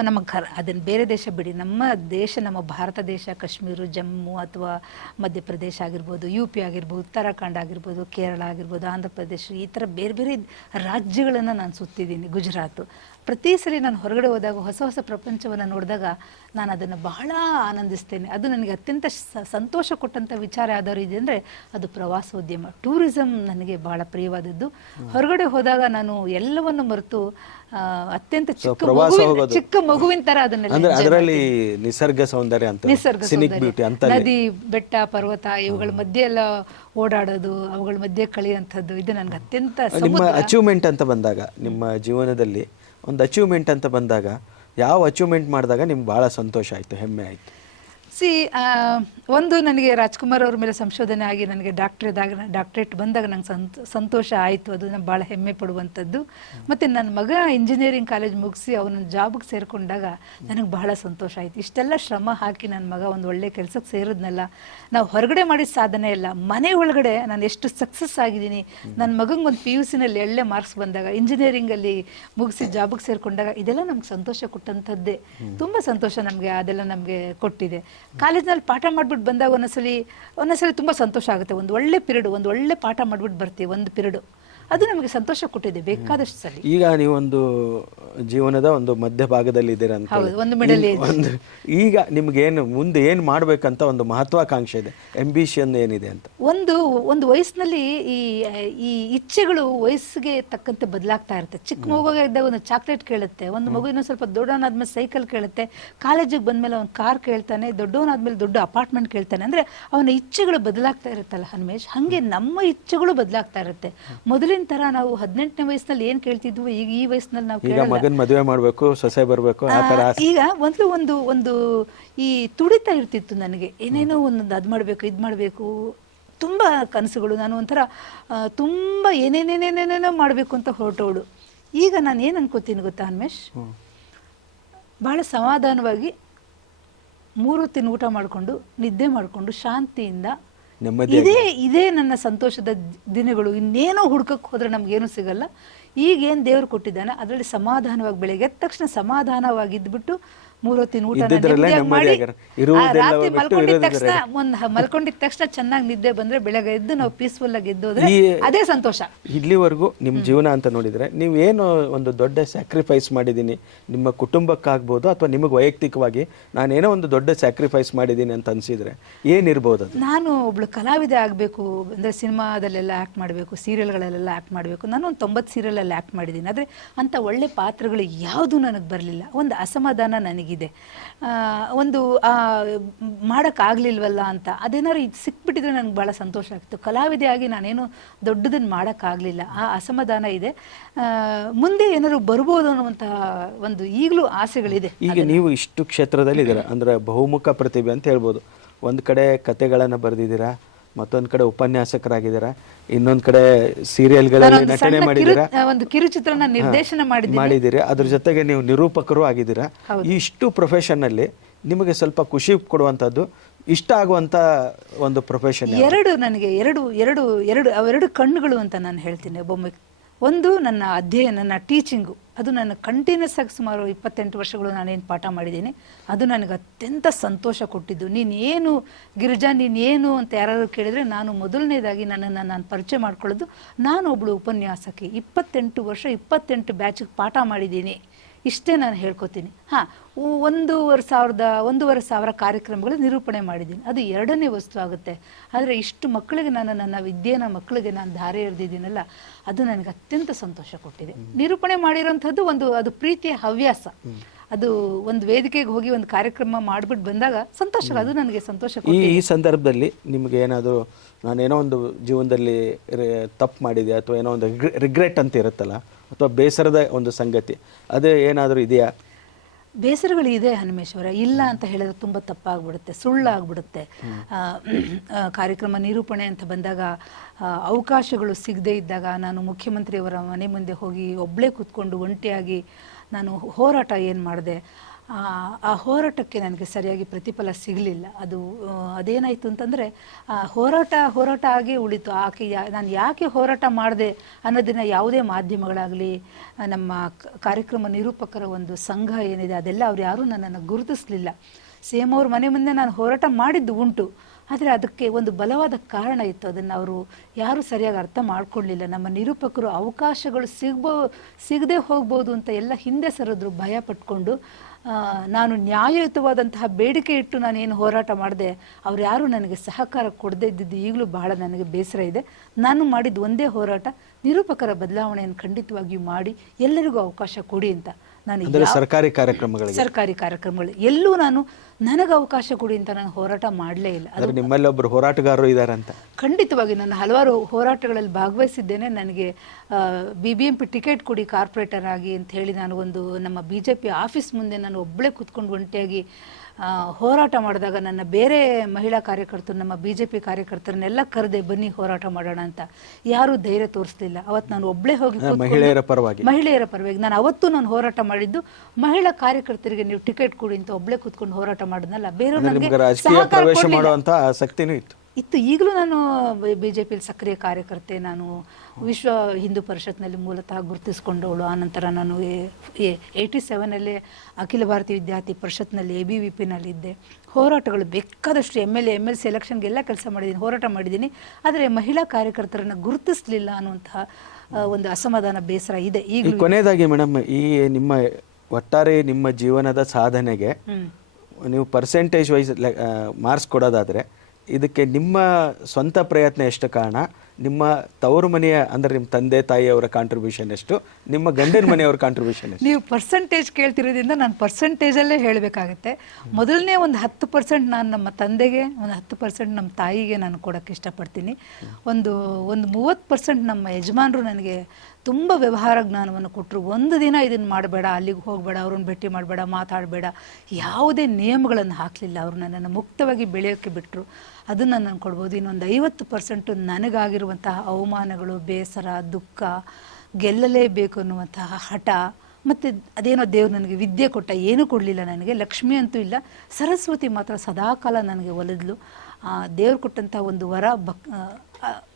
ಅದನ್ನು ಬೇರೆ ದೇಶ ಬಿಡಿ, ನಮ್ಮ ದೇಶ, ನಮ್ಮ ಭಾರತ ದೇಶ, ಕಾಶ್ಮೀರ, ಜಮ್ಮು ಅಥವಾ ಮಧ್ಯಪ್ರದೇಶ ಆಗಿರ್ಬೋದು, UP ಆಗಿರ್ಬೋದು, ಉತ್ತರಾಖಂಡ್ ಆಗಿರ್ಬೋದು, ಕೇರಳ ಆಗಿರ್ಬೋದು, ಆಂಧ್ರ ಪ್ರದೇಶ, ಈ ಥರ ಬೇರೆ ಬೇರೆ ರಾಜ್ಯಗಳನ್ನು ನಾನು ಸುತ್ತಿದ್ದೀನಿ, ಗುಜರಾತು. ಪ್ರತಿ ಸರಿ ನಾನು ಹೊರಗಡೆ ಹೋದಾಗ ಹೊಸ ಹೊಸ ಪ್ರಪಂಚವನ್ನು ನೋಡಿದಾಗ ನಾನು ಅದನ್ನು ಬಹಳ ಆನಂದಿಸ್ತೇನೆ. ಅದು ನನಗೆ ಅತ್ಯಂತ ಸಂತೋಷ ಕೊಟ್ಟಂಥ ವಿಚಾರ ಯಾವ್ದಾದ್ರು ಇದೆ ಅಂದರೆ ಅದು ಪ್ರವಾಸೋದ್ಯಮ, ಟೂರಿಸಂ ನನಗೆ ಬಹಳ ಪ್ರಿಯವಾದದ್ದು. ಹೊರಗಡೆ ಹೋದಾಗ ನಾನು ಎಲ್ಲವನ್ನು ಮರೆತು ಅತ್ಯಂತ ಚಿಕ್ಕ ಮಗುವಿನ ತರ ಅದರಲ್ಲಿ ನಿಸರ್ಗ ಸೌಂದರ್ಯ ಅಂತ, ನದಿ, ಬೆಟ್ಟ, ಪರ್ವತ ಇವುಗಳ ಮಧ್ಯೆ ಎಲ್ಲ ಓಡಾಡೋದು, ಅವುಗಳ ಮಧ್ಯೆ ಕಳೆಯುವಂಥದ್ದು, ಇದು ನನಗೆ ಅತ್ಯಂತ. ನಿಮ್ಮ ಅಚೀವ್ಮೆಂಟ್ ಅಂತ ಬಂದಾಗ, ನಿಮ್ಮ ಜೀವನದಲ್ಲಿ ಒಂದು ಅಚೀವ್ಮೆಂಟ್ ಅಂತ ಬಂದಾಗ ಯಾವ ಅಚೀವ್ಮೆಂಟ್ ಮಾಡಿದಾಗ ನಿಮ್ಗೆ ಭಾಳ ಸಂತೋಷ ಆಯಿತು, ಹೆಮ್ಮೆ ಆಯಿತು? ಒಂದು, ನನಗೆ ರಾಜ್ಕುಮಾರ್ ಅವ್ರ ಮೇಲೆ ಸಂಶೋಧನೆ ಆಗಿ ನನಗೆ ಡಾಕ್ಟ್ರೇಟ್ ಬಂದಾಗ ನಂಗೆ ಸಂತೋಷ ಆಯಿತು. ಅದು ನಾನು ಭಾಳ ಹೆಮ್ಮೆ ಪಡುವಂಥದ್ದು. ಮತ್ತು ನನ್ನ ಮಗ ಇಂಜಿನಿಯರಿಂಗ್ ಕಾಲೇಜ್ ಮುಗಿಸಿ ಅವನ ಜಾಬ್ಗೆ ಸೇರಿಕೊಂಡಾಗ ನನಗೆ ಬಹಳ ಸಂತೋಷ ಆಯಿತು. ಇಷ್ಟೆಲ್ಲ ಶ್ರಮ ಹಾಕಿ ನನ್ನ ಮಗ ಒಂದು ಒಳ್ಳೆ ಕೆಲಸಕ್ಕೆ ಸೇರಿದ್ನಲ್ಲ, ನಾವು ಹೊರಗಡೆ ಮಾಡಿದ ಸಾಧನೆ ಇಲ್ಲ, ಮನೆ ಒಳಗಡೆ ನಾನು ಎಷ್ಟು ಸಕ್ಸಸ್ ಆಗಿದ್ದೀನಿ. ನನ್ನ ಮಗಂಗೆ ಒಂದು PUCನಲ್ಲಿ ಒಳ್ಳೆ ಮಾರ್ಕ್ಸ್ ಬಂದಾಗ, ಇಂಜಿನಿಯರಿಂಗಲ್ಲಿ ಮುಗಿಸಿ ಜಾಬ್ಗೆ ಸೇರಿಕೊಂಡಾಗ ಇದೆಲ್ಲ ನಮ್ಗೆ ಸಂತೋಷ ಕೊಟ್ಟಂಥದ್ದೇ. ತುಂಬ ಸಂತೋಷ ನಮಗೆ ಅದೆಲ್ಲ ನಮಗೆ ಕೊಟ್ಟಿದೆ. ಕಾಲೇಜ್ನಲ್ಲಿ ಪಾಠ ಮಾಡ್ಬಿಟ್ಟು ಬಂದಾಗ ಒಂದೊಂದ್ಸಲಿ ತುಂಬ ಸಂತೋಷ ಆಗುತ್ತೆ. ಒಂದು ಒಳ್ಳೆ ಪಿರಿಯಡ್, ಒಂದು ಒಳ್ಳೆ ಪಾಠ ಮಾಡ್ಬಿಟ್ಟು ಬರ್ತೀವಿ ಒಂದು ಪಿರಿಯಡು, ಅದು ನಮಗೆ ಸಂತೋಷ ಕೊಟ್ಟಿದೆ ಬೇಕಾದಷ್ಟು ಸಲ. ಈಗ ನೀವೊಂದು ಜೀವನದ ಒಂದು ಮಧ್ಯ ಭಾಗದಲ್ಲಿ ಇದ್ದೀರಾ ಅಂತ, ಒಂದು ಮಿಡಲ್ ಒಂದು ಈಗ ನಿಮ್ಗೇನು ಮುಂದೆ ಏನು ಮಾಡ್ಬೇಕಂತ ಒಂದು ಮಹತ್ವಾಕಾಂಕ್ಷೆ ಇದೆ, ಅಂಬಿಷನ್ ಏನಿದೆ ಅಂತ? ಒಂದು ವಯಸ್ಸಿನಲ್ಲಿ ಈ ಇಚ್ಛೆಗಳು ವಯಸ್ಸಿಗೆ ತಕ್ಕಂತೆ ಬದಲಾಗ್ತಾ ಇರುತ್ತೆ. ಚಿಕ್ಕ ಮಗುವಾಗ ಇದ್ದಾಗ ಒಂದು ಚಾಕ್ಲೇಟ್ ಕೇಳುತ್ತೆ, ಒಂದು ಮಗು ಇನ್ನೊಂದು ಸ್ವಲ್ಪ ದೊಡ್ಡವನಾದ್ಮೇಲೆ ಸೈಕಲ್ ಕೇಳುತ್ತೆ, ಕಾಲೇಜಿಗೆ ಬಂದ್ಮೇಲೆ ಅವ್ನು ಕಾರ್ ಕೇಳ್ತಾನೆ, ದೊಡ್ಡವನಾದ್ಮೇಲೆ ದೊಡ್ಡ ಅಪಾರ್ಟ್ಮೆಂಟ್ ಕೇಳ್ತಾನೆ. ಅಂದ್ರೆ ಅವನ ಇಚ್ಛೆಗಳು ಬದಲಾಗ್ತಾ ಇರುತ್ತಲ್ಲ ಹನುಮೇಶ್, ಹಂಗೆ ನಮ್ಮ ಇಚ್ಛೆಗಳು ಬದಲಾಗ್ತಾ ಇರುತ್ತೆ. ಮೊದಲಿನ ತರ ನಾವು 18ನೇ ವಯಸ್ಸಿನಲ್ಲಿ ಏನ್ ಕೇಳ್ತಿದ್ವು, ಈಗ ಈ ವಯಸ್ಸಿನಲ್ಲಿ ನಾವು ಈಗ ಮಗನ್ ಮದುವೆ ಮಾಡ್ಬೇಕು, ಸೊಸೆ ಬರ್ಬೇಕು, ಈಗ ಒಂದು ಈ ತುಡಿತ ಇರ್ತಿತ್ತು ನನಗೆ, ಏನೇನೋ ಒಂದೊಂದು ಅದ್ ಮಾಡ್ಬೇಕು, ಇದ್ ಮಾಡ್ಬೇಕು, ತುಂಬಾ ಕನಸುಗಳು. ನಾನು ಒಂಥರ ತುಂಬಾ ಏನೇನೇನೇನೇನೇನೋ ಮಾಡ್ಬೇಕು ಅಂತ ಹೊರಟೋಳು. ಈಗ ನಾನು ಏನ್ ಅನ್ಕೋತೀನಿ ಗೊತ್ತಾ ಹನುಮೇಶ್, ಬಹಳ ಸಮಾಧಾನವಾಗಿ 3 ಹೊತ್ತಿನ ಊಟ ಮಾಡ್ಕೊಂಡು ನಿದ್ದೆ ಮಾಡ್ಕೊಂಡು ಶಾಂತಿಯಿಂದ ಇದೇ ನನ್ನ ಸಂತೋಷದ ದಿನಗಳು. ಇನ್ನೇನೋ ಹುಡ್ಕಕ್ಕೆ ಹೋದ್ರೆ ನಮ್ಗೇನು ಸಿಗಲ್ಲ. ಈಗೇನು ದೇವ್ರು ಕೊಟ್ಟಿದ್ದಾನೆ ಅದರಲ್ಲಿ ಸಮಾಧಾನವಾಗಿ ಬೆಳಿಗ್ಗೆ ಎದ್ದ ತಕ್ಷಣ ಸಮಾಧಾನವಾಗಿದ್ಬಿಟ್ಟು 3 ಹೊತ್ತಿನ ಊಟ ಮಾಡಿ ರಾತ್ರಿ ಮಲ್ಕೊಂಡಿದ್ದ ತಕ್ಷಣ ಚೆನ್ನಾಗಿ ನಿದ್ದೆ ಬಂದ್ರೆ ಬೆಳಗ್ಗೆ ಎದ್ದು ನಾವು ಪೀಸ್ಫುಲ್ ಆಗಿ ಎದ್ದೋದ್ರೆ ಅದೇ ಸಂತೋಷ. ಇಲ್ಲಿವರೆಗೂ ನಿಮ್ ಜೀವನ ಅಂತ ನೋಡಿದ್ರೆ ನೀವು ಏನು ಒಂದು ದೊಡ್ಡ ಸ್ಯಾಕ್ರಿಫೈಸ್ ಮಾಡಿದೀನಿ, ನಿಮ್ಮ ಕುಟುಂಬಕ್ಕಾಗ್ಬೋದು ಅಥವಾ ನಿಮಗೆ ವೈಯಕ್ತಿಕವಾಗಿ ನಾನೇನೋ ಒಂದು ದೊಡ್ಡ ಸ್ಯಾಕ್ರಿಫೈಸ್ ಮಾಡಿದ್ದೀನಿ ಅಂತ ಅನ್ಸಿದ್ರೆ ಏನಿರ್ಬೋದು? ನಾನು ಒಬ್ಳು ಕಲಾವಿದೆ ಆಗ್ಬೇಕು ಅಂದ್ರೆ ಸಿನಿಮಾದಲ್ಲೆಲ್ಲ ಆಕ್ಟ್ ಮಾಡಬೇಕು, ಸೀರಿಯಲ್ಗಳಲ್ಲೆಲ್ಲ ಆಕ್ಟ್ ಮಾಡಬೇಕು. ನಾನು ಒಂದು 90 ಸೀರಿಯಲಲ್ಲಿ ಆಕ್ಟ್ ಮಾಡಿದ್ದೀನಿ. ಆದ್ರೆ ಅಂತ ಒಳ್ಳೆ ಪಾತ್ರಗಳು ಯಾವುದು ನನಗೆ ಬರಲಿಲ್ಲ. ಒಂದು ಅಸಮಾಧಾನ ನನಗಿದೆ, ಒಂದು ಮಾಡೋಕ್ಕಾಗಲಿಲ್ವಲ್ಲ ಅಂತ. ಅದೇನಾದ್ರು ಇದು ಸಿಕ್ಬಿಟ್ಟಿದ್ರೆ ನನಗೆ ಭಾಳ ಸಂತೋಷ ಆಗ್ತಿತ್ತು. ಕಲಾವಿದೆ ಆಗಿ ನಾನೇನು ದೊಡ್ಡದನ್ನು ಮಾಡೋಕ್ಕಾಗಲಿಲ್ಲ, ಆ ಅಸಮಾಧಾನ ಇದೆ. ಮುಂದೆ ಏನಾದ್ರು ಬರ್ಬೋದು ಅನ್ನುವಂಥ ಒಂದು ಈಗಲೂ ಆಸೆಗಳಿದೆ. ಈಗ ನೀವು ಇಷ್ಟು ಕ್ಷೇತ್ರದಲ್ಲಿ ಇದ್ದೀರಾ ಅಂದ್ರೆ ಬಹುಮುಖ ಪ್ರತಿಭೆ ಅಂತ ಹೇಳ್ಬೋದು. ಒಂದು ಕಡೆ ಕತೆಗಳನ್ನು ಬರೆದಿದ್ದೀರಾ, ಮತ್ತೊಂದು ಕಡೆ ಉಪನ್ಯಾಸಕರಾಗಿದ್ದೀರಾ, ಇನ್ನೊಂದು ಕಡೆ ಸೀರಿಯಲ್ಗಳಲ್ಲಿ ನಟನೆ ಮಾಡಿದ್ದೀರಾ, ಒಂದು ಕಿರುಚಿತ್ರನ ನಿರ್ದೇಶನ ಮಾಡಿದ್ದೀರಿ, ಅದ್ರ ಜೊತೆಗೆ ನೀವು ನಿರೂಪಕರು ಆಗಿದ್ದೀರಾ. ಈ ಇಷ್ಟು ಪ್ರೊಫೆಷನ್ ಅಲ್ಲಿ ನಿಮಗೆ ಸ್ವಲ್ಪ ಖುಷಿ ಕೊಡುವಂತದ್ದು, ಇಷ್ಟ ಆಗುವಂತ ಒಂದು ಪ್ರೊಫೆಷನ್? ನನಗೆ ಅವೆರಡು ಕಣ್ಣುಗಳು ಅಂತ ನಾನು ಹೇಳ್ತೀನಿ. ಒಂದು ನನ್ನ ಅಧ್ಯಯನ, ನನ್ನ ಟೀಚಿಂಗು, ಅದು ನನ್ನ ಕಂಟಿನ್ಯೂಸ್ ಆಗಿ ಸುಮಾರು 28 ವರ್ಷಗಳು ನಾನೇನು ಪಾಠ ಮಾಡಿದ್ದೀನಿ. ಅದು ನನಗೆ ಅತ್ಯಂತ ಸಂತೋಷ ಕೊಟ್ಟಿದ್ದು. ನೀನೇನು ಗಿರಿಜಾ, ನೀನೇನು ಅಂತ ಯಾರಾದ್ರು ಕೇಳಿದರೆ ನಾನು ಮೊದಲನೇದಾಗಿ ನನ್ನನ್ನು ನಾನು ಪರಿಚಯ ಮಾಡ್ಕೊಳ್ಳೋದು, ನಾನು ಒಬ್ಬಳು ಉಪನ್ಯಾಸಕಿ, 28 ವರ್ಷ 28 ಬ್ಯಾಚಿಗೆ ಪಾಠ ಮಾಡಿದ್ದೀನಿ, ಇಷ್ಟೇ ನಾನು ಹೇಳ್ಕೊತೀನಿ. 1,500 ಕಾರ್ಯಕ್ರಮಗಳು ನಿರೂಪಣೆ ಮಾಡಿದ್ದೀನಿ. ಅದು 2ನೇ ವಸ್ತು ಆಗುತ್ತೆ. ಆದರೆ ಇಷ್ಟು ಮಕ್ಕಳಿಗೆ ನನ್ನ ವಿದ್ಯೆನ ಮಕ್ಕಳಿಗೆ ನಾನು ಧಾರೆ ಎರೆದಿದ್ದೀನಲ್ಲ, ಅದು ನನಗೆ ಅತ್ಯಂತ ಸಂತೋಷ ಕೊಟ್ಟಿದೆ. ನಿರೂಪಣೆ ಮಾಡಿರೋಂಥದ್ದು ಅದು ಪ್ರೀತಿಯ ಹವ್ಯಾಸ. ಅದು ಒಂದು ವೇದಿಕೆಗೆ ಹೋಗಿ ಒಂದು ಕಾರ್ಯಕ್ರಮ ಮಾಡಿಬಿಟ್ಟು ಬಂದಾಗ ಸಂತೋಷ, ಅದು ನನಗೆ ಸಂತೋಷ. ಈ ಸಂದರ್ಭದಲ್ಲಿ ನಿಮ್ಗೆ ಏನಾದರೂ ನಾನೇನೋ ಒಂದು ಜೀವನದಲ್ಲಿ ತಪ್ಪು ಮಾಡಿದೆ ಅಥವಾ ಏನೋ ಒಂದು ರಿಗ್ರೆಟ್ ಅಂತ ಇರುತ್ತಲ್ಲ, ಅಥವಾ ಬೇಸರದ ಒಂದು ಸಂಗತಿ, ಅದೇ ಏನಾದರೂ ಇದೆಯಾ? ಬೇಸರಗಳು ಇದೆ ಹನುಮೇಶ್ವರ, ಇಲ್ಲ ಅಂತ ಹೇಳಿದ್ರೆ ತುಂಬ ತಪ್ಪಾಗ್ಬಿಡುತ್ತೆ, ಸುಳ್ಳಾಗ್ಬಿಡುತ್ತೆ. ಕಾರ್ಯಕ್ರಮ ನಿರೂಪಣೆ ಅಂತ ಬಂದಾಗ ಅವಕಾಶಗಳು ಸಿಗದೇ ಇದ್ದಾಗ ನಾನು ಮುಖ್ಯಮಂತ್ರಿಯವರ ಮನೆ ಮುಂದೆ ಹೋಗಿ ಒಬ್ಬಳೇ ಕೂತ್ಕೊಂಡು ಒಂಟಿಯಾಗಿ ನಾನು ಹೋರಾಟ ಏನು ಮಾಡಿದೆ, ಆ ಹೋರಾಟಕ್ಕೆ ನನಗೆ ಸರಿಯಾಗಿ ಪ್ರತಿಫಲ ಸಿಗಲಿಲ್ಲ. ಅದೇನಾಯಿತು ಅಂತಂದರೆ ಹೋರಾಟ ಆಗೇ ಉಳಿತು. ನಾನು ಯಾಕೆ ಹೋರಾಟ ಮಾಡಿದೆ ಅನ್ನೋದನ್ನು ಯಾವುದೇ ಮಾಧ್ಯಮಗಳಾಗಲಿ, ನಮ್ಮ ಕಾರ್ಯಕ್ರಮ ನಿರೂಪಕರ ಒಂದು ಸಂಘ ಏನಿದೆ ಅದೆಲ್ಲ ಅವ್ರು ಯಾರೂ ನನ್ನನ್ನು ಗುರುತಿಸಲಿಲ್ಲ. CM ಅವ್ರ ಮನೆ ಮುಂದೆ ನಾನು ಹೋರಾಟ ಮಾಡಿದ್ದು ಉಂಟು, ಆದರೆ ಅದಕ್ಕೆ ಒಂದು ಬಲವಾದ ಕಾರಣ ಇತ್ತು. ಅದನ್ನು ಅವರು ಯಾರೂ ಸರಿಯಾಗಿ ಅರ್ಥ ಮಾಡ್ಕೊಳ್ಳಿಲ್ಲ. ನಮ್ಮ ನಿರೂಪಕರು ಅವಕಾಶಗಳು ಸಿಗದೆ ಹೋಗ್ಬೋದು ಅಂತ ಎಲ್ಲ ಹಿಂದೆ ಸರಿದ್ರು, ಭಯ ಪಟ್ಕೊಂಡು. ನಾನು ನ್ಯಾಯಯುತವಾದಂತಹ ಬೇಡಿಕೆ ಇಟ್ಟು ನಾನೇನು ಹೋರಾಟ ಮಾಡಿದೆ, ಅವ್ರು ಯಾರೂ ನನಗೆ ಸಹಕಾರ ಕೊಡದೇ ಇದ್ದಿದ್ದು ಈಗಲೂ ಬಹಳ ನನಗೆ ಬೇಸರ ಇದೆ. ನಾನು ಮಾಡಿದ್ದು ಒಂದೇ ಹೋರಾಟ, ನಿರೂಪಕರ ಬದಲಾವಣೆಯನ್ನು ಖಂಡಿತವಾಗಿಯೂ ಮಾಡಿ ಎಲ್ಲರಿಗೂ ಅವಕಾಶ ಕೊಡಿ ಅಂತ. ನಾನು ಸರ್ಕಾರಿ ಕಾರ್ಯಕ್ರಮಗಳು ಎಲ್ಲೂ ನನಗೆ ಅವಕಾಶ ಕೊಡಿ ಅಂತ ನಾನು ಹೋರಾಟ ಮಾಡಲೇ ಇಲ್ಲ. ನಿಮ್ಮಲ್ಲಿ ಒಬ್ಬರು ಹೋರಾಟಗಾರರು ಇದ್ದಾರೆ ಅಂತ? ಖಂಡಿತವಾಗಿ ನಾನು ಹಲವಾರು ಹೋರಾಟಗಳಲ್ಲಿ ಭಾಗವಹಿಸಿದ್ದೇನೆ. ನನಗೆ BBMP ಟಿಕೆಟ್ ಕೊಡಿ ಕಾರ್ಪೊರೇಟರ್ ಆಗಿ ಅಂತ ಹೇಳಿ ನಾನು ನಮ್ಮ BJP ಆಫೀಸ್ ಮುಂದೆ ನಾನು ಒಬ್ಬಳೇ ಕೂತ್ಕೊಂಡು ಒಂಟಿಯಾಗಿ ಹೋರಾಟ ಮಾಡಿದಾಗ ನನ್ನ ಬೇರೆ ಮಹಿಳಾ ಕಾರ್ಯಕರ್ತರು, ನಮ್ಮ BJP ಕಾರ್ಯಕರ್ತರನ್ನೆಲ್ಲ ಕರೆದೆ, ಬನ್ನಿ ಹೋರಾಟ ಮಾಡೋಣ ಅಂತ. ಯಾರೂ ಧೈರ್ಯ ತೋರಿಸಲಿಲ್ಲ. ಅವತ್ತು ನಾನು ಒಬ್ಬಳೇ ಹೋಗಿ ಮಹಿಳೆಯರ ಪರವಾಗಿ ನಾನು ಹೋರಾಟ ಮಾಡಿದ್ದು ಮಹಿಳಾ ಕಾರ್ಯಕರ್ತರಿಗೆ ನೀವು ಟಿಕೆಟ್ ಕೊಡಿ ಅಂತ ಒಬ್ಬಳೇ ಕೂತ್ಕೊಂಡು ಹೋರಾಟ ಮಾಡಿದ್ನಲ್ಲ, ಬೇರೆ ರಾಜಕೀಯ ಪ್ರವೇಶ ಮಾಡುವಂತ ಆಸಕ್ತಿನೂ ಇತ್ತು. ಇತ್ತು. ಈಗಲೂ ನಾನು BJPಯಲ್ಲಿ ಸಕ್ರಿಯ ಕಾರ್ಯಕರ್ತೆ. ನಾನು ವಿಶ್ವ ಹಿಂದೂ ಪರಿಷತ್ನಲ್ಲಿ ಮೂಲತಃ ಗುರುತಿಸ್ಕೊಂಡವಳು. ಆನಂತರ ನಾನು 87ನಲ್ಲಿ ಅಖಿಲ ಭಾರತೀಯ ವಿದ್ಯಾರ್ಥಿ ಪರಿಷತ್ನಲ್ಲಿ ABVPನಲ್ಲಿದ್ದೆ. ಹೋರಾಟಗಳು ಬೇಕಾದಷ್ಟು MLA MLC ಎಲೆಕ್ಷನ್ಗೆಲ್ಲ ಕೆಲಸ ಮಾಡಿದ್ದೀನಿ, ಹೋರಾಟ ಮಾಡಿದ್ದೀನಿ. ಆದರೆ ಮಹಿಳಾ ಕಾರ್ಯಕರ್ತರನ್ನು ಗುರುತಿಸಲಿಲ್ಲ ಅನ್ನುವಂತಹ ಒಂದು ಅಸಮಾಧಾನ, ಬೇಸರ ಇದೆ ಈಗ. ಕೊನೆಯದಾಗಿ ಮೇಡಮ್, ಈ ನಿಮ್ಮ ಒಟ್ಟಾರೆ ನಿಮ್ಮ ಜೀವನದ ಸಾಧನೆಗೆ ನೀವು ಪರ್ಸೆಂಟೇಜ್ ವೈಸ್ ಮಾರ್ಕ್ಸ್ ಕೊಡೋದಾದರೆ ಇದಕ್ಕೆ ನಿಮ್ಮ ಸ್ವಂತ ಪ್ರಯತ್ನ ಎಷ್ಟು ಕಾರಣ, ನಿಮ್ಮ ತವರು ಮನೆಯ ಅಂದರೆ ನಿಮ್ಮ ತಂದೆ ತಾಯಿಯವರ ಕಾಂಟ್ರಿಬ್ಯೂಷನ್ ಎಷ್ಟು, ನಿಮ್ಮ ಗಂಡನ ಮನೆಯವರ ಕಾಂಟ್ರಿಬ್ಯೂಷನ್ ಎಷ್ಟು? ನೀವು ಪರ್ಸೆಂಟೇಜ್ ಕೇಳ್ತಿರೋದ್ರಿಂದ ನಾನು ಪರ್ಸೆಂಟೇಜಲ್ಲೇ ಹೇಳಬೇಕಾಗತ್ತೆ. ಮೊದಲನೇ ಒಂದು 10% ನಾನು ನಮ್ಮ ತಂದೆಗೆ, ಒಂದು 10% ನಮ್ಮ ತಾಯಿಗೆ ನಾನು ಕೊಡೋಕ್ಕೆ ಇಷ್ಟಪಡ್ತೀನಿ. ಒಂದು 30% ನಮ್ಮ ಯಜಮಾನರು ನನಗೆ ತುಂಬ ವ್ಯವಹಾರ ಜ್ಞಾನವನ್ನು ಕೊಟ್ಟರು. ಒಂದು ದಿನ ಇದನ್ನು ಮಾಡಬೇಡ, ಅಲ್ಲಿಗೆ ಹೋಗಬೇಡ, ಅವ್ರನ್ನ ಭೇಟಿ ಮಾಡಬೇಡ, ಮಾತಾಡಬೇಡ, ಯಾವುದೇ ನಿಯಮಗಳನ್ನು ಹಾಕಲಿಲ್ಲ. ಅವರು ನನ್ನನ್ನು ಮುಕ್ತವಾಗಿ ಬೆಳೆಯೋಕ್ಕೆ ಬಿಟ್ಟರು. ಅದನ್ನು ನಾನು ಕೊಡ್ಬೋದು. ಇನ್ನೊಂದು 50% ನನಗಾಗಿರುವಂತಹ ಅವಮಾನಗಳು, ಬೇಸರ, ದುಃಖ, ಗೆಲ್ಲಲೇಬೇಕು ಅನ್ನುವಂತಹ ಹಠ, ಮತ್ತು ಅದೇನೋ ದೇವ್ರು ನನಗೆ ವಿದ್ಯೆ ಕೊಟ್ಟ, ಏನೂ ಕೊಡಲಿಲ್ಲ ನನಗೆ. ಲಕ್ಷ್ಮಿ ಅಂತೂ ಇಲ್ಲ, ಸರಸ್ವತಿ ಮಾತ್ರ ಸದಾಕಾಲ ನನಗೆ ಒಲಿದ್ಲು. ದೇವ್ರು ಕೊಟ್ಟಂತಹ ಒಂದು ವರ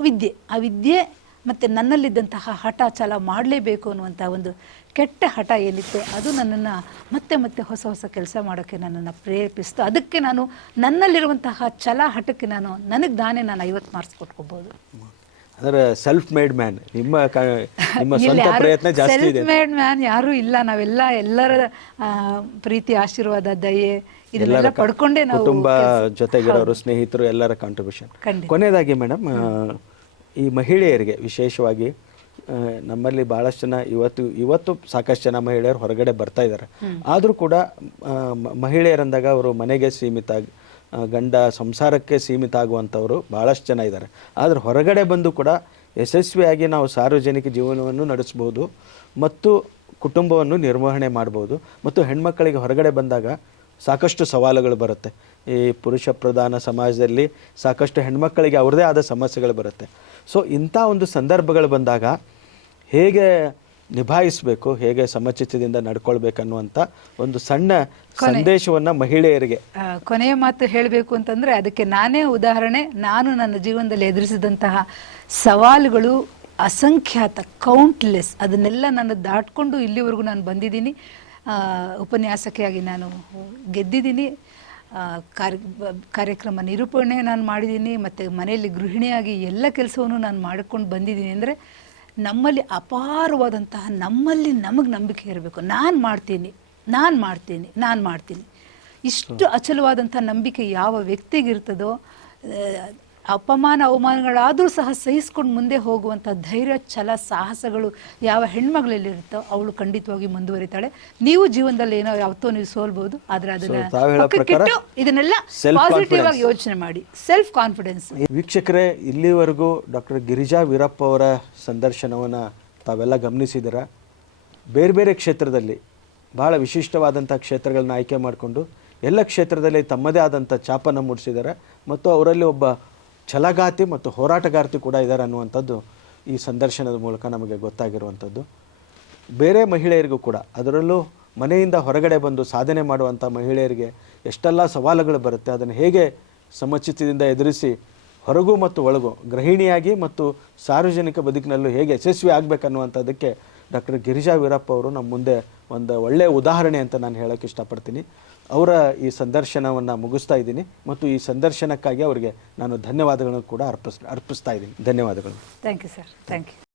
ವಿದ್ಯೆ. ಆ ವಿದ್ಯೆ ಮತ್ತು ನನ್ನಲ್ಲಿದ್ದಂತಹ ಹಠ, ಛಲ, ಮಾಡಲೇಬೇಕು ಅನ್ನುವಂಥ ಒಂದು ಕೆಟ್ಟ ಹಠ ಏನಿತ್ತು, ಅದು ನನ್ನನ್ನು ಮತ್ತೆ ಮತ್ತೆ ಹೊಸ ಹೊಸ ಕೆಲಸ ಮಾಡೋಕ್ಕೆ ನನ್ನನ್ನು ಪ್ರೇರೇಪಿಸ್ತು. ಅದಕ್ಕೆ ನಾನು ನನ್ನಲ್ಲಿರುವಂತಹ ಛಲ, ಹಠಕ್ಕೆ ನನಗೆ ನಾನೇ 50 ಮಾರ್ಕ್ಸ್ ಕೊಟ್ಕೋಬೋದು. ಅಂದರೆ ಸೆಲ್ಫ್ ಮೇಡ್ ಮ್ಯಾನ್, ನಿಮ್ಮ ಸ್ವಂತ ಪ್ರಯತ್ನ ಜಾಸ್ತಿ ಇದೆ. ಸೆಲ್ಫ್ ಮೇಡ್ ಮ್ಯಾನ್ ಯಾರೂ ಇಲ್ಲ. ನಾವೆಲ್ಲ ಎಲ್ಲರ ಪ್ರೀತಿ, ಆಶೀರ್ವಾದ, ದಯೆ ಇದೆಲ್ಲ ಪಡ್ಕೊಂಡೇ ನಾವು, ಕುಟುಂಬ, ಜೊತೆಗಿರೋರು, ಸ್ನೇಹಿತರು, ಎಲ್ಲರ ಕಾಂಟ್ರಿಬ್ಯೂಷನ್. ಕೊನೆಯದಾಗಿ ಮೇಡಮ್, ಈ ಮಹಿಳೆಯರಿಗೆ ವಿಶೇಷವಾಗಿ ನಮ್ಮಲ್ಲಿ ಭಾಳಷ್ಟು ಜನ ಇವತ್ತು ಸಾಕಷ್ಟು ಜನ ಮಹಿಳೆಯರು ಹೊರಗಡೆ ಬರ್ತಾ ಇದ್ದಾರೆ. ಆದರೂ ಕೂಡ ಮಹಿಳೆಯರಂದಾಗ ಅವರು ಮನೆಗೆ ಸೀಮಿತ, ಗಂಡ ಸಂಸಾರಕ್ಕೆ ಸೀಮಿತ ಆಗುವಂಥವರು ಭಾಳಷ್ಟು ಜನ ಇದ್ದಾರೆ. ಆದರೆ ಹೊರಗಡೆ ಬಂದು ಕೂಡ ಯಶಸ್ವಿಯಾಗಿ ನಾವು ಸಾರ್ವಜನಿಕ ಜೀವನವನ್ನು ನಡೆಸ್ಬೋದು ಮತ್ತು ಕುಟುಂಬವನ್ನು ನಿರ್ವಹಣೆ ಮಾಡ್ಬೋದು. ಮತ್ತು ಹೆಣ್ಮಕ್ಕಳಿಗೆ ಹೊರಗಡೆ ಬಂದಾಗ ಸಾಕಷ್ಟು ಸವಾಲುಗಳು ಬರುತ್ತೆ. ಈ ಪುರುಷ ಪ್ರಧಾನ ಸಮಾಜದಲ್ಲಿ ಸಾಕಷ್ಟು ಹೆಣ್ಮಕ್ಕಳಿಗೆ ಅವ್ರದ್ದೇ ಆದ ಸಮಸ್ಯೆಗಳು ಬರುತ್ತೆ. ಸೊ ಇಂಥ ಒಂದು ಸಂದರ್ಭಗಳು ಬಂದಾಗ ಹೇಗೆ ನಿಭಾಯಿಸಬೇಕು, ಹೇಗೆ ಸಮಚಿತ್ತದಿಂದ ನಡ್ಕೊಳ್ಬೇಕನ್ನುವಂಥ ಒಂದು ಸಣ್ಣ ಸಂದೇಶವನ್ನು ಮಹಿಳೆಯರಿಗೆ. ಕೊನೆಯ ಮಾತು ಹೇಳಬೇಕು ಅಂತಂದರೆ ಅದಕ್ಕೆ ನಾನೇ ಉದಾಹರಣೆ. ನಾನು ನನ್ನ ಜೀವನದಲ್ಲಿ ಎದುರಿಸಿದಂತಹ ಸವಾಲುಗಳು ಅಸಂಖ್ಯಾತ, ಕೌಂಟ್ಲೆಸ್. ಅದನ್ನೆಲ್ಲ ನಾನು ದಾಟ್ಕೊಂಡು ಇಲ್ಲಿವರೆಗೂ ನಾನು ಬಂದಿದ್ದೀನಿ. ಉಪನ್ಯಾಸಕಿಯಾಗಿ ನಾನು ಗೆದ್ದಿದ್ದೀನಿ, ಕಾರ್ಯಕ್ರಮ ನಿರೂಪಣೆ ನಾನು ಮಾಡಿದ್ದೀನಿ, ಮತ್ತು ಮನೆಯಲ್ಲಿ ಗೃಹಿಣಿಯಾಗಿ ಎಲ್ಲ ಕೆಲಸವನ್ನು ನಾನು ಮಾಡಿಕೊಂಡು ಬಂದಿದ್ದೀನಿ. ಅಂದರೆ ನಮ್ಮಲ್ಲಿ ಅಪಾರವಾದಂತಹ, ನಮ್ಮಲ್ಲಿ ನಮಗೆ ನಂಬಿಕೆ ಇರಬೇಕು. ನಾನು ಮಾಡ್ತೀನಿ ಇಷ್ಟು ಅಚಲವಾದಂಥ ನಂಬಿಕೆ ಯಾವ ವ್ಯಕ್ತಿಗಿರ್ತದೋ, ಅಪಮಾನ ಅವಮಾನಗಳಾದರೂ ಸಹ ಸಹಿಸ್ಕೊಂಡು ಮುಂದೆ ಹೋಗುವಂಥ ಧೈರ್ಯ, ಛಲ, ಸಾಹಸಗಳು ಯಾವ ಹೆಣ್ಮಗಳಲ್ಲಿರುತ್ತೋ ಅವಳು ಖಂಡಿತವಾಗಿ ಮುಂದುವರಿತಾಳೆ. ನೀವು ಜೀವನದಲ್ಲಿ ಏನೋ ಯಾವತ್ತೋ ನೀವು ಸೋಲ್ಬಹುದು, ಆದರೆ ಅದನ್ನ ಇದನ್ನೆಲ್ಲ ಪಾಸಿಟಿವ್ ಆಗಿ ಯೋಚನೆ ಮಾಡಿ. Self confidence. ವೀಕ್ಷಕರೇ, ಇಲ್ಲಿವರೆಗೂ ಡಾಕ್ಟರ್ ಗಿರಿಜಾ ವೀರಪ್ಪ ಅವರ ಸಂದರ್ಶನವನ್ನು ತಾವೆಲ್ಲ ಗಮನಿಸಿದ್ದೀರ. ಬೇರೆ ಬೇರೆ ಕ್ಷೇತ್ರದಲ್ಲಿ ಭಾಳ ವಿಶಿಷ್ಟವಾದಂಥ ಕ್ಷೇತ್ರಗಳನ್ನ ಆಯ್ಕೆ ಮಾಡಿಕೊಂಡು ಎಲ್ಲ ಕ್ಷೇತ್ರದಲ್ಲಿ ತಮ್ಮದೇ ಆದಂಥ ಛಾಪನ್ನು ಮೂಡಿಸಿದ್ದಾರೆ. ಮತ್ತು ಅವರಲ್ಲಿ ಒಬ್ಬ ಛಲಗಾತಿ ಮತ್ತು ಹೋರಾಟಗಾರ್ತಿ ಕೂಡ ಇದ್ದಾರೆ ಅನ್ನುವಂಥದ್ದು ಈ ಸಂದರ್ಶನದ ಮೂಲಕ ನಮಗೆ ಗೊತ್ತಾಗಿರುವಂಥದ್ದು. ಬೇರೆ ಮಹಿಳೆಯರಿಗೂ ಕೂಡ, ಅದರಲ್ಲೂ ಮನೆಯಿಂದ ಹೊರಗಡೆ ಬಂದು ಸಾಧನೆ ಮಾಡುವಂಥ ಮಹಿಳೆಯರಿಗೆ ಎಷ್ಟೆಲ್ಲ ಸವಾಲುಗಳು ಬರುತ್ತೆ, ಅದನ್ನು ಹೇಗೆ ಸಮಚಿತ್ತದಿಂದ ಎದುರಿಸಿ ಹೊರಗೂ ಮತ್ತು ಒಳಗೂ ಗೃಹಿಣಿಯಾಗಿ ಮತ್ತು ಸಾರ್ವಜನಿಕ ಬದುಕಿನಲ್ಲೂ ಹೇಗೆ ಯಶಸ್ವಿ ಆಗಬೇಕನ್ನುವಂಥದ್ದಕ್ಕೆ ಡಾಕ್ಟರ್ ಗಿರಿಜಾ ವೀರಪ್ಪ ಅವರು ನಮ್ಮ ಮುಂದೆ ಒಂದು ಒಳ್ಳೆಯ ಉದಾಹರಣೆ ಅಂತ ನಾನು ಹೇಳೋಕ್ಕೆ ಇಷ್ಟಪಡ್ತೀನಿ. ಅವರ ಈ ಸಂದರ್ಶನವನ್ನು ಮುಗಿಸ್ತಾ ಇದ್ದೀನಿ ಮತ್ತು ಈ ಸಂದರ್ಶನಕ್ಕಾಗಿ ಅವರಿಗೆ ನಾನು ಧನ್ಯವಾದಗಳನ್ನು ಕೂಡ ಅರ್ಪಿಸ್ತಾ ಇದ್ದೀನಿ. ಧನ್ಯವಾದಗಳು. Thank you sir. Thank you.